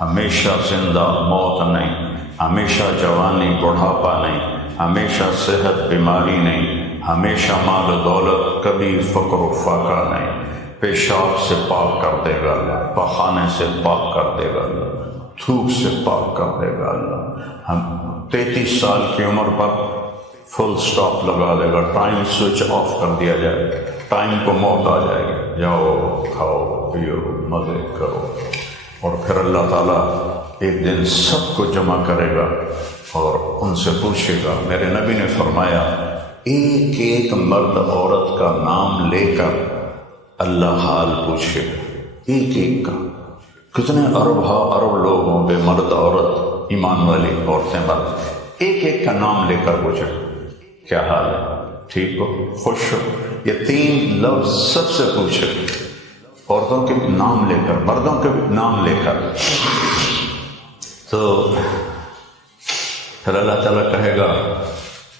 ہمیشہ زندہ، موت نہیں، ہمیشہ جوانی بڑھاپا نہیں، ہمیشہ صحت بیماری نہیں، ہمیشہ مال و دولت، کبھی فقر و فاقہ نہیں، پیشاب سے پاک کر دے گا اللہ، پخانے سے پاک کر دے گا اللہ، تھوک سے پاک کر دے گا اللہ۔ ہم 33 سال کی عمر پر فل سٹاپ لگا دے گا، ٹائم سوئچ آف کر دیا جائے، ٹائم کو موت آ جائے گی، جاؤ کھاؤ پیو مزے کرو، اور پھر اللہ تعالیٰ ایک دن سب کو جمع کرے گا اور ان سے پوچھے گا۔ میرے نبی نے فرمایا ایک ایک مرد عورت کا نام لے کر اللہ حال پوچھے گا، ایک ایک کا۔ کتنے ارب لوگ ہوں گے، مرد عورت، ایمان والی عورتیں مرد، ایک ایک کا نام لے کر پوچھے کیا حال ہے، ٹھیک ہو، خوش ہو، یہ 3 لفظ سب سے پوچھے، عورتوں کے نام لے کر، مردوں کے نام لے کر۔ تو پھر اللہ تعالیٰ کہے گا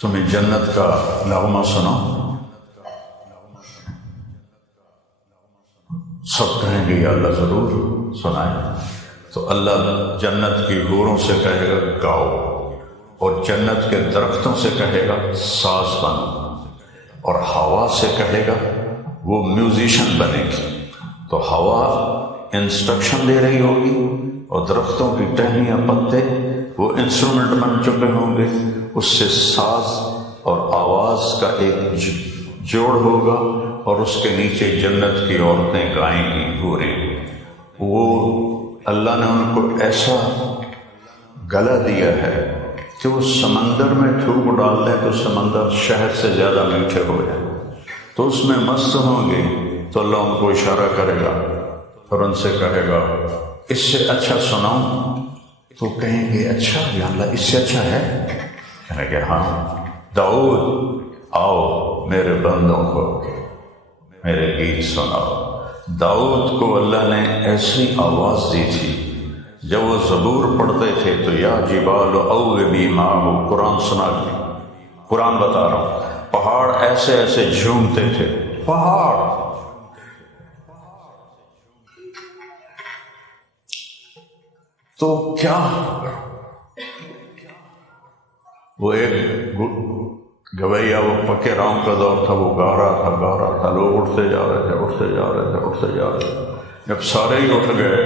تمہیں جنت کا نغمہ سنو، سب کہیں گے یا اللہ ضرور سنائیں۔ تو اللہ جنت کی حوروں سے کہے گا گاؤ، اور جنت کے درختوں سے کہے گا ساز بنو، اور ہوا سے کہے گا وہ میوزیشن بنے گی۔ تو ہوا انسٹرکشن دے رہی ہوگی، اور درختوں کی ٹہنیاں، پتے وہ انسٹرومنٹ بن چکے ہوں گے، اس سے ساز اور آواز کا ایک جوڑ ہوگا، اور اس کے نیچے جنت کی عورتیں گائیں گی پورے۔ وہ اللہ نے ان کو ایسا گلا دیا ہے کہ وہ سمندر میں تھوک ڈال دیں تو سمندر شہد سے زیادہ میٹھے ہو جائیں، تو اس میں مست ہوں گے۔ تو اللہ ان کو اشارہ کرے گا اور ان سے کہے گا اس سے اچھا سناؤں؟ تو کہیں گے اچھا یا اللہ، اس سے اچھا ہے؟ کہنے کہ ہاں، داؤد آؤ میرے بندوں کو میرے گیت سناؤ۔ داؤد کو اللہ نے ایسی آواز دی تھی، جب وہ زبور پڑھتے تھے تو یا جبال اوبی معہ، قرآن سنا کے، قرآن بتا رہا ہوں، پہاڑ ایسے ایسے جھومتے تھے، پہاڑ۔ تو کیا وہ ایک گویا، وہ پکے رام کا دور تھا، وہ گا رہا تھا، لوگ اٹھتے جا رہے تھے۔ جب سارے ہی اٹھ گئے،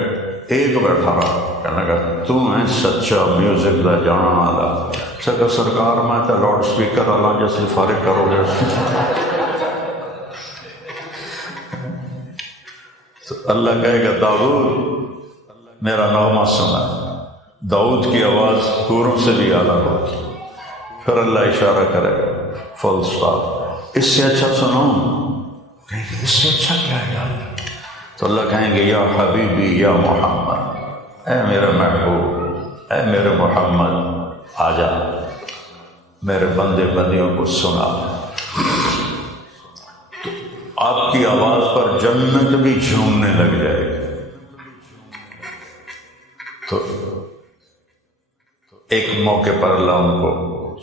ایک بیٹھا رہا، کہنے لگا تو ہے سچا میوزک دا جانا والا۔ سکا سرکار میں تو لاؤڈ سپیکر والا جیسے فارغ کرو گے۔ تو اللہ کہے گا داؤد میرا نغمہ سنا۔ داؤد کی آواز حوروں سے بھی اعلیٰ ہوگی۔ پھر اللہ اشارہ کرے گا فل سٹاپ، اس سے اچھا سنو؟ کہیں گے اس سے اچھا کیا ہے؟ تو اللہ کہیں گے یا حبیبی یا محمد، اے میرے محبوب، اے میرے محمد، آجا میرے بندے بندیوں کو سنا۔ تو آپ کی آواز پر جنت بھی جھومنے لگ جائے گی۔ تو ایک موقع پر اللہ ان کو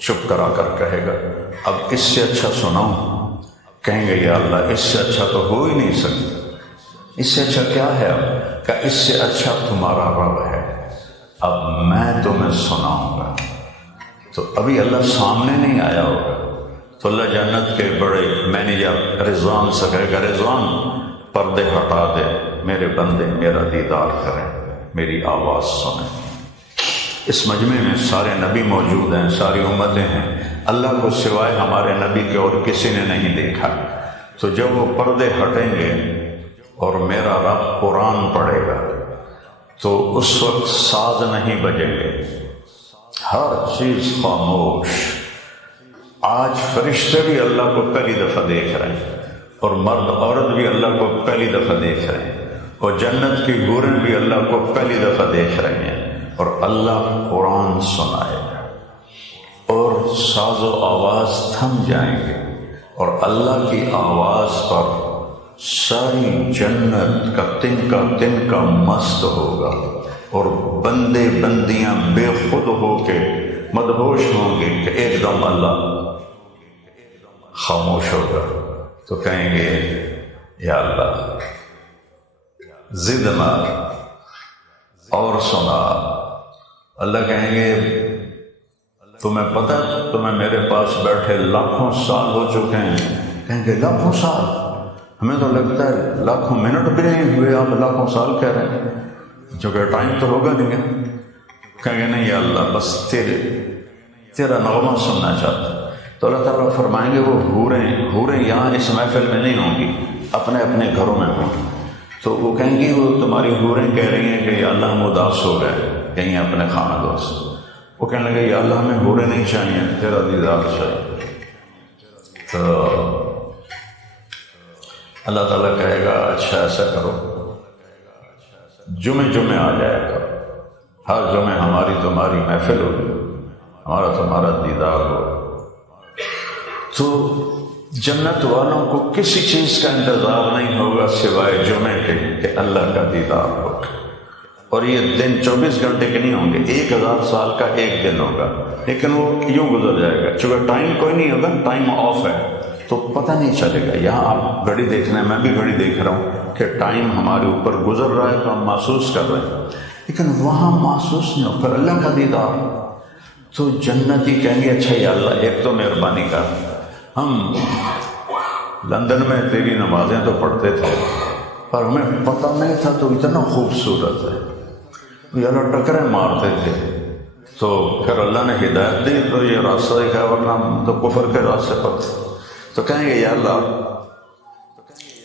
چپ کرا کر کہے گا اب اس سے اچھا سناؤں؟ کہیں گے یا اللہ اس سے اچھا تو ہو ہی نہیں سکتا، اس سے اچھا کیا ہے؟ اب کہ اس سے اچھا تمہارا رب ہے، اب میں تمہیں سناؤں گا۔ تو ابھی اللہ سامنے نہیں آیا ہوگا، تو اللہ جنت کے بڑے مینیجر رضوان سے کہے گا رضوان پردے ہٹا دے، میرے بندے میرا دیدار کریں، میری آواز سنیں۔ اس مجمع میں سارے نبی موجود ہیں، ساری امتیں ہیں، اللہ کو سوائے ہمارے نبی کے اور کسی نے نہیں دیکھا۔ تو جب وہ پردے ہٹیں گے اور میرا رب قرآن پڑھے گا تو اس وقت ساز نہیں بجیں گے، ہر چیز خاموش۔ آج فرشتے بھی اللہ کو پہلی دفعہ دیکھ رہے ہیں، اور مرد عورت بھی اللہ کو پہلی دفعہ دیکھ رہے ہیں، اور جنت کی حوریں بھی اللہ کو پہلی دفعہ دیکھ رہے ہیں، اور اللہ قرآن سنائے گا اور ساز و آواز تھم جائیں گے، اور اللہ کی آواز پر ساری جنت کا تنکا مست ہوگا، اور بندے بندیاں بے خود ہو کے مدہوش ہوں گے کہ ایک دم اللہ خاموش ہوگا۔ تو کہیں گے یا اللہ زدنا، اور سنا۔ اللہ کہیں گے تمہیں پتہ تمہیں میرے پاس بیٹھے لاکھوں سال ہو چکے ہیں؟ کہیں گے لاکھوں سال؟ ہمیں تو لگتا ہے لاکھوں منٹ بھی نہیں ہوئے، آپ لاکھوں سال کہہ رہے ہیں، چونکہ ٹائم تو ہوگا نہیں۔ کہیں گے نہیں یا اللہ بس تیرا نغمہ سننا چاہتا۔ تو اللہ تعالیٰ فرمائیں گے وہ حوریں یہاں اس محفل میں نہیں ہوں گی، اپنے اپنے گھروں میں ہوں گی۔ تو وہ کہیں گی وہ تمہاری حوریں کہہ رہی ہیں کہ یا اللہ ہم اداس ہو گئے کہیں اپنے خاندان سے۔ وہ کہنے لگے یا اللہ ہمیں حوریں نہیں چاہیے، تیرا دیدار چاہیے۔ تو اللہ تعالیٰ کہے گا اچھا ایسا کرو، جمعے آ جایا کرو، ہر جمعے ہماری تمہاری محفل ہوگی، ہمارا تمہارا دیدار ہو۔ تو جنت والوں کو کسی چیز کا انتظار نہیں ہوگا سوائے جمعے کے کہ اللہ کا دیدار ہو۔ اور یہ دن 24 گھنٹے کے نہیں ہوں گے، 1000 سال کا ایک دن ہوگا، لیکن وہ یوں گزر جائے گا، چونکہ ٹائم کوئی نہیں ہوگا، ٹائم آف ہے تو پتہ نہیں چلے گا۔ یہاں آپ گھڑی دیکھ رہے ہیں، میں بھی گھڑی دیکھ رہا ہوں کہ ٹائم ہمارے اوپر گزر رہا ہے تو ہم محسوس کر رہے ہیں، لیکن وہاں محسوس نہیں ہو پھر اللہ کا دیدار۔ تو جنتی کہیں گے اچھا یا اللہ ایک تو مہربانی کر، ہم لندن میں تیری نمازیں تو پڑھتے تھے پر ہمیں پتہ نہیں تھا تو اتنا خوبصورت ہے، یہ اللہ ٹکریں مارتے تھے، تو پھر اللہ نے ہدایت دی تو یہ راستہ دکھایا، ورنہ ہم تو کفر کے راستے پر تھے۔ تو کہیں گے یا اللہ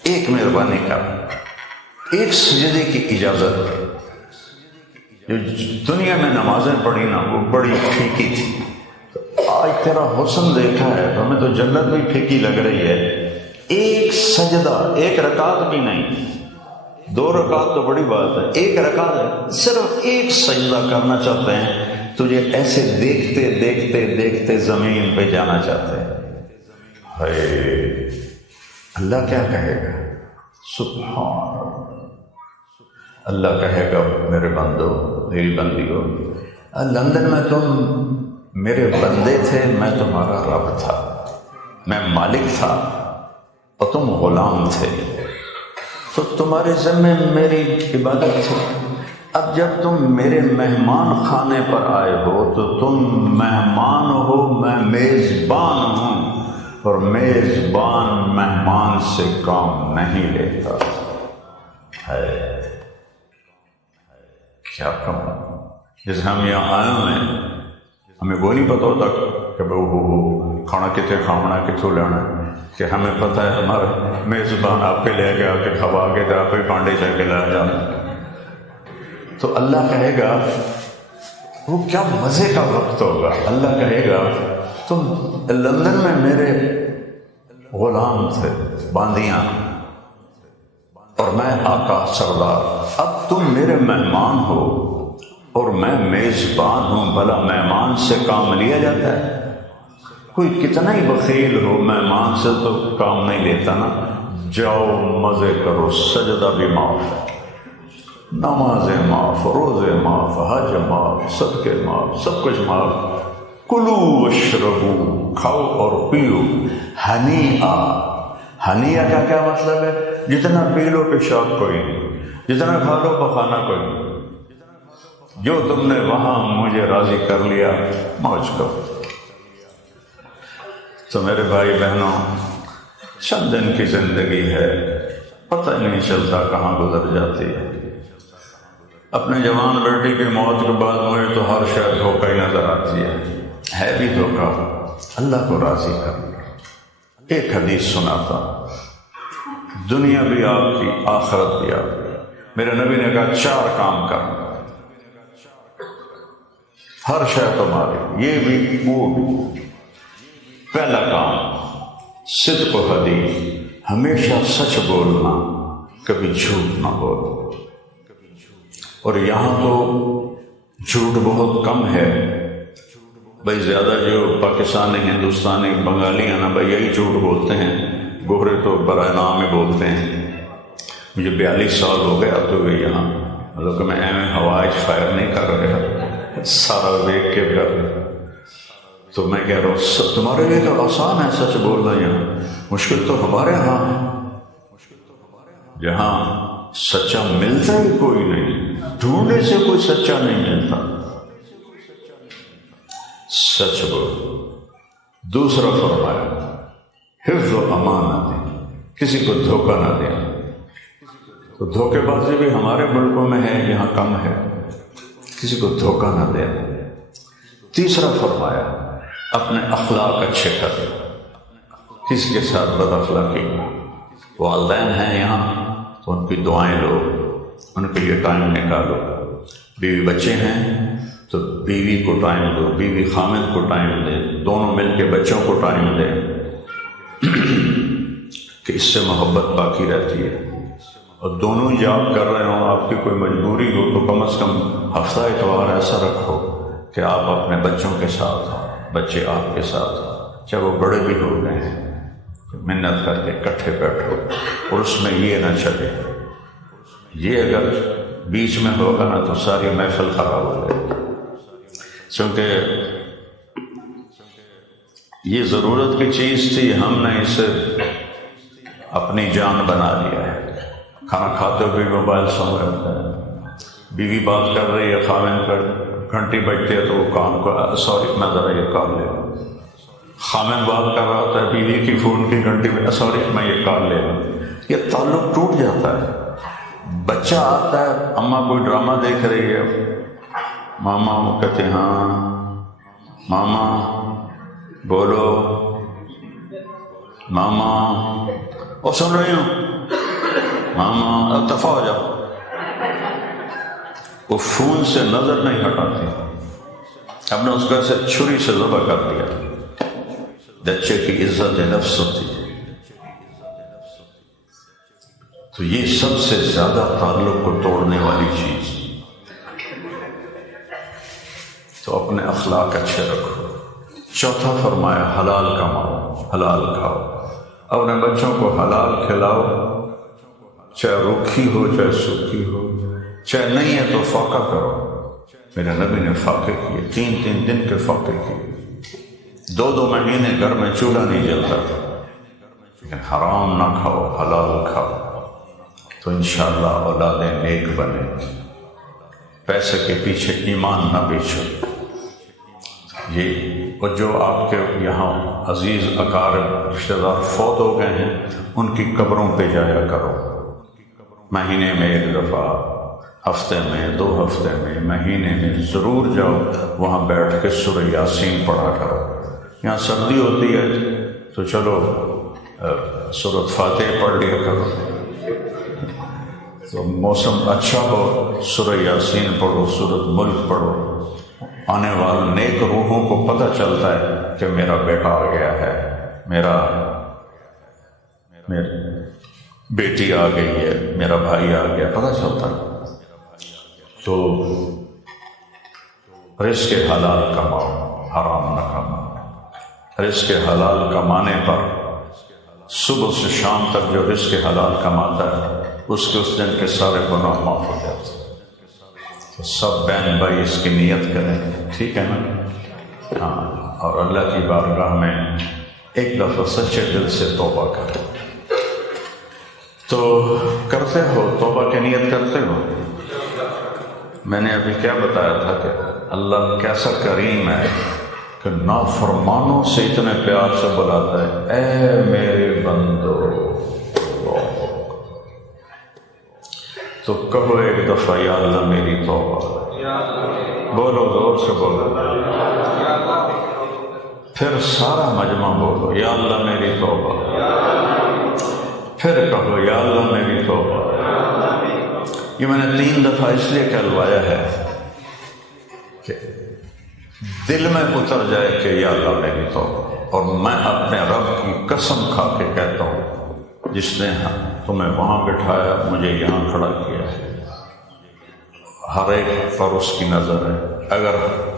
ایک مہربانی کر، ایک سجدے کی اجازت۔ جو دنیا میں نمازیں پڑھی نا وہ بڑی پھیکی تھی، آج تیرا حسن دیکھا ہے تو ہمیں تو جنت بھی پھیکی لگ رہی ہے، ایک سجدہ، ایک رکعت بھی نہیں، 2 رکعت تو بڑی بات ہے، ایک رکعت ہے، صرف ایک سجدہ کرنا چاہتے ہیں، تجھے ایسے دیکھتے دیکھتے دیکھتے زمین پہ جانا چاہتے ہیں۔ اللہ کیا کہے گا؟ سبحان اللہ کہے گا میرے بندو، میری بندیو، لندن میں تم میرے بندے تھے، میں تمہارا رب تھا، میں مالک تھا اور تم غلام تھے، تو تمہارے ذمہ میری عبادت تھی۔ اب جب تم میرے مہمان خانے پر آئے ہو تو تم مہمان ہو، میں میزبان ہوں، اور میزبان مہمان سے کام نہیں لیتا ہے۔ کیا کم، جیسے ہم یہاں آئے ہوئے ہیں، ہمیں وہ نہیں پتہ ہوتا کہ وہ کھانا کتنے کھانا کتوں لینا، کہ ہمیں پتہ ہے ہمارا میزبان آپ کے لے کے آ کے کھوا کے تو آپ ہی پانڈے چل کے لایا جانا۔ تو اللہ کہے گا وہ کیا مزے کا وقت ہوگا، اللہ کہے گا تم لندن میں میرے غلام تھے، باندیاں، اور میں آقا سردار، اب تم میرے مہمان ہو اور میں میزبان ہوں، بھلا مہمان سے کام لیا جاتا ہے؟ کوئی کتنا ہی بخیل ہو مہمان سے تو کام نہیں لیتا نا۔ جاؤ مزے کرو، سجدہ بھی معاف ہے، نمازیں معاف، روزے معاف، حج معاف، صدقے معاف، سب کچھ معاف۔ کلو واشربو، کھاؤ اور پیو، ہنیئا۔ ہنیئا کا کیا مطلب ہے؟ جتنا پی لو پیشاب کوئی نہیں، جتنا کھا لو پخانا کوئی نہیں، جو تم نے وہاں مجھے راضی کر لیا موج کرو۔ تو میرے بھائی بہنوں، چند دن کی زندگی ہے، پتہ نہیں چلتا کہاں گزر جاتی ہے۔ اپنے جوان بیٹی کی موت کے بعد مجھے تو ہر شے دھوکہ ہی نظر آتی ہے بھی دھوکہ اللہ کو راضی کرنا۔ ایک حدیث سناتا، دنیا بھی آپ کی، آخرت بھی آپ کی۔ میرے نبی نے کہا 4 کام کرنا، ہر شے تمہاری، یہ بھی وہ بھی۔ پہلا کام صدق و حدیث، ہمیشہ سچ بولنا، کبھی جھوٹ نہ بولو۔ اور یہاں تو جھوٹ بہت کم ہے بھائی، زیادہ جو پاکستانی، ہندوستانی، بنگالی ہیں نا بھائی، یہی جھوٹ بولتے ہیں، گورے تو برائے نام میں بولتے ہیں۔ مجھے 42 سال ہو گئے اب تو یہاں، مطلب کہ میں ہوائج فائر نہیں کر رہا، سارا دیکھ کے کر رہا، تو میں کہہ رہا ہوں تمہارے لیے تو آسان ہے سچ بولنا، یہاں مشکل تو ہمارے ہاں ہے، جہاں سچا ملتا ہی کوئی نہیں، ڈھونڈنے سے کوئی سچا نہیں ملتا۔ سچ بولو۔ دوسرا فرمایا حفظ و امانت، کسی کو دھوکہ نہ دینا۔ تو دھوکے بازی بھی ہمارے ملکوں میں ہے، یہاں کم ہے، کسی کو دھوکہ نہ دینا۔ تیسرا فرمایا اپنے اخلاق اچھے کرو، کسی کے ساتھ بد اخلاقی۔ والدین ہیں یہاں تو ان کی دعائیں لو، ان کے لیے ٹائم نکالو۔ بیوی بچے ہیں تو بیوی کو ٹائم دو، بیوی خامد کو ٹائم دے، دونوں مل کے بچوں کو ٹائم دیں کہ اس سے محبت باقی رہتی ہے۔ اور دونوں جاب کر رہے ہوں، آپ کی کوئی مجبوری ہو تو کم از کم ہفتہ اتوار ایسا رکھو کہ آپ اپنے بچوں کے ساتھ ہوں، بچے آپ کے ساتھ ہوں، چاہے وہ بڑے بھی ہو گئے ہیں، محنت کر کے اکٹھے بیٹھو۔ اور اس میں یہ نہ چلے، یہ اگر بیچ میں ہوگا نا تو ساری محفل خراب ہو جائے گی، کیونکہ یہ ضرورت کی چیز تھی، ہم نے اسے اپنی جان بنا لیا ہے۔ کھانا کھاتے ہوئے موبائل سن رہتا ہے، بیوی بات کر رہی ہے، خامن پر گھنٹی بجتی ہے تو وہ کام کو سوری میں ذرا یہ کال لے لوں، خامن بات کر رہا ہوتا ہے، بیوی کی فون کی گھنٹی میں سوری میں یہ کال لے لوں، یہ تعلق ٹوٹ جاتا ہے۔ بچہ آتا ہے، اماں کوئی ڈرامہ دیکھ رہی ہے، ماما وہ کہتے ہیں ہاں ماما بولو، ماما اور سن رہی ہوں، ماما اب دفع ہو جاؤ۔ وہ فون سے نظر نہیں ہٹاتی، ہم نے اس کو ایسے چھری سے ذبح کر دیا۔ بچے کی عزت نفس ہوتی ہے، تو یہ سب سے زیادہ تعلق کو توڑنے والی چیز۔ تو اپنے اخلاق اچھے رکھو۔ چوتھا فرمایا حلال کماؤ، حلال کھاؤ، اپنے بچوں کو حلال کھلاؤ، چاہے روکھی ہو چاہے سوکھی ہو، چاہے نہیں ہے تو فاقہ کرو۔ میرے نبی نے فاقے کیے، 3 دن کے فاقے کیے، 2 مہینے گھر میں چولہا نہیں جلتا تھا۔ لیکن حرام نہ کھاؤ، حلال کھاؤ، تو انشاءاللہ اولادیں نیک بنے۔ پیسے کے پیچھے ایمان نہ بیچو۔ یہ اور جو آپ کے یہاں عزیز اقارب رشتہ دار فوت ہو گئے ہیں، ان کی قبروں پہ جایا کرو، مہینے میں 1 دفعہ، ہفتے میں 2 ہفتے میں، مہینے میں ضرور جاؤ، وہاں بیٹھ کے سورہ یاسین پڑھا کرو۔ یہاں سردی ہوتی ہے تو چلو سورۃ فاتح پڑھ لیا کرو، تو موسم اچھا ہو سورہ یاسین پڑھو، سورۃ ملک پڑھو۔ آنے والے نیک روحوں کو پتہ چلتا ہے کہ میرا بیٹا آ گیا ہے، میرا بیٹی آ گئی ہے، میرا بھائی آ گیا، پتہ چلتا ہے۔ تو رزق حلال کماؤ، حرام نہ کماؤ۔ رزق حلال کمانے پر صبح سے شام تک جو رزق حلال کماتا ہے اس دن کے سارے گناہ معاف ہو جاتے ہیں۔ تو سب بہن بھائی اس کی نیت کریں، ٹھیک ہے نا؟ ہاں، اور اللہ کی بارگاہ میں ایک دفعہ سچے دل سے توبہ کریں۔ تو کرتے ہو توبہ کی نیت کرتے ہو؟ میں نے ابھی کیا بتایا تھا کہ اللہ کیسا کریم ہے کہ نافرمانوں سے اتنے پیار سے بلاتا ہے، اے میرے بندو۔ تو کہو ایک دفعہ یا اللہ میری توبہ، بولو زور سے بولو، پھر سارا مجمع بولو یا اللہ میری توبہ، پھر کہو یا اللہ میری توبہ۔ یہ میں نے 3 دفعہ اس لیے کہلوایا ہے کہ دل میں اتر جائے کہ یا اللہ میری توبہ، اور میں اپنے رب کی قسم کھا کے کہتا ہوں جس نے تمہیں وہاں بٹھایا، مجھے یہاں کھڑا کیا ہے، ہر ایک پر اس کی نظر ہے۔ اگر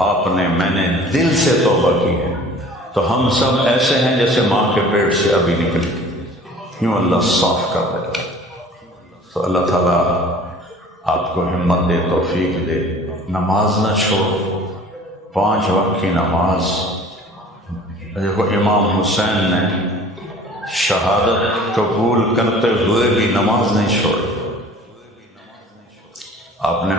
آپ نے میں نے دل سے توبہ کی ہے تو ہم سب ایسے ہیں جیسے ماں کے پیٹ سے ابھی نکلی، یوں اللہ صاف کر دے۔ تو اللہ تعالیٰ آپ کو ہمت دے، توفیق دے، نماز نہ چھوڑو، 5 وقت کی نماز۔ دیکھو امام حسین نے شہادت قبول کرتے ہوئے بھی نماز نہیں چھوڑی۔ آپ نے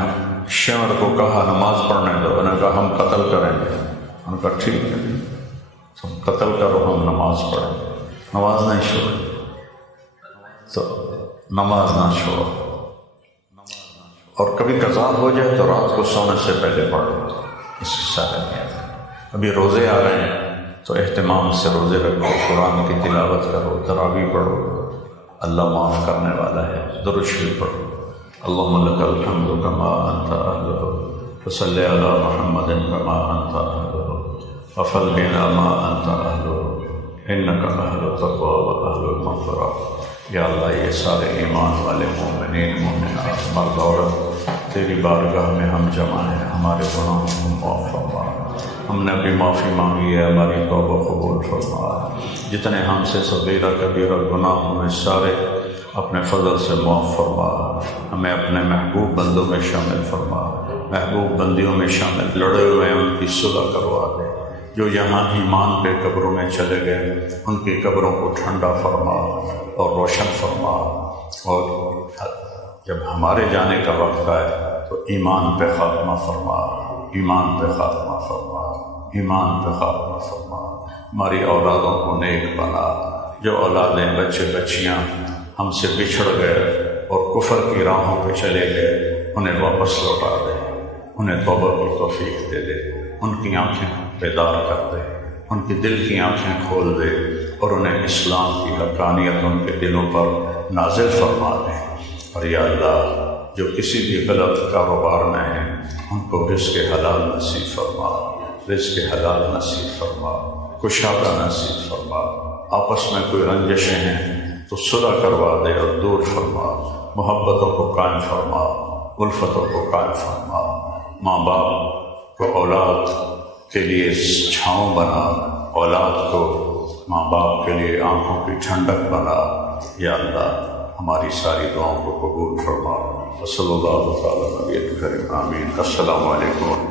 شمر کو کہا نماز پڑھنے دو، انہوں نے کہا ہم قتل کریں گے، انہوں نے کہا ٹھیک ہے تم قتل کرو، ہم نماز پڑھیں گے، نماز نہیں چھوڑی۔ تو نماز نہ چھوڑو، اور کبھی قضا ہو جائے تو رات کو سونے سے پہلے پڑھو، اس کی سارے میں۔ ابھی روزے آ رہے ہیں تو اہتمام سے روزے رکھو، قرآن کی تلاوت کرو، تراویح پڑھو، اللہ معاف کرنے والا ہے، درود شریف پڑھو۔ اللہم لک الحمد کما انت اہلہ وصلی علی محمد کما انت اہلہ وفضل بنا ما انت اہلہ انک اہل التقوی و اہل المغفرہ۔ یا اللہ یہ سارے ایمان والے مومنین مومنات مرد عورت تیری بارگاہ میں ہم جمع ہیں، ہمارے گناہوں کو معاف فرما، ہم نے ابھی معافی مانگی ہے، ہماری توبہ قبول فرما، جتنے ہم سے صغیرہ کبیرہ گناہ ہمیں سارے اپنے فضل سے معاف فرما، ہمیں اپنے محبوب بندوں میں شامل فرما، محبوب بندیوں میں شامل، لڑے ہوئے ہیں ان کی صلح کروا دے، جو یہاں ایمان پہ قبروں میں چلے گئے ان کی قبروں کو ٹھنڈا فرما اور روشن فرما، اور جب ہمارے جانے کا وقت آئے تو ایمان پہ خاتمہ فرما، ایمان پہ خاتمہ فرما، ایمان پہ خاتمہ فرما، ہماری اولادوں کو نیک بنا، جو اولادیں بچے بچیاں ہم سے بچھڑ گئے اور کفر کی راہوں پہ چلے گئے انہیں واپس لوٹا دے، انہیں توبہ کی توفیق دے دے، ان کی آنکھیں بیدار کر دے، ان کی دل کی آنکھیں کھول دے، اور انہیں اسلام کی حقانیت ان کے دلوں پر نازل فرما دے۔ اور یا اللہ جو کسی بھی غلط کاروبار میں ہیں ان کو رزق حلال نصیب فرما، رزق حلال نصیب فرما، کشادہ نصیب فرما، آپس میں کوئی رنجشیں ہیں تو صلح کروا دے اور دور فرما، محبتوں کو قائم فرما، الفتوں کو قائم فرما، ماں باپ کو اولاد کے لیے چھاؤں بنا، اولاد کو ماں باپ کے لیے آنکھوں کی ٹھنڈک بنا۔ یا اللہ ہماری ساری دعاؤں کو قبول فرما۔ صلی اللہ تعالیٰ علیہ وسلم، آمین۔ السلام علیکم۔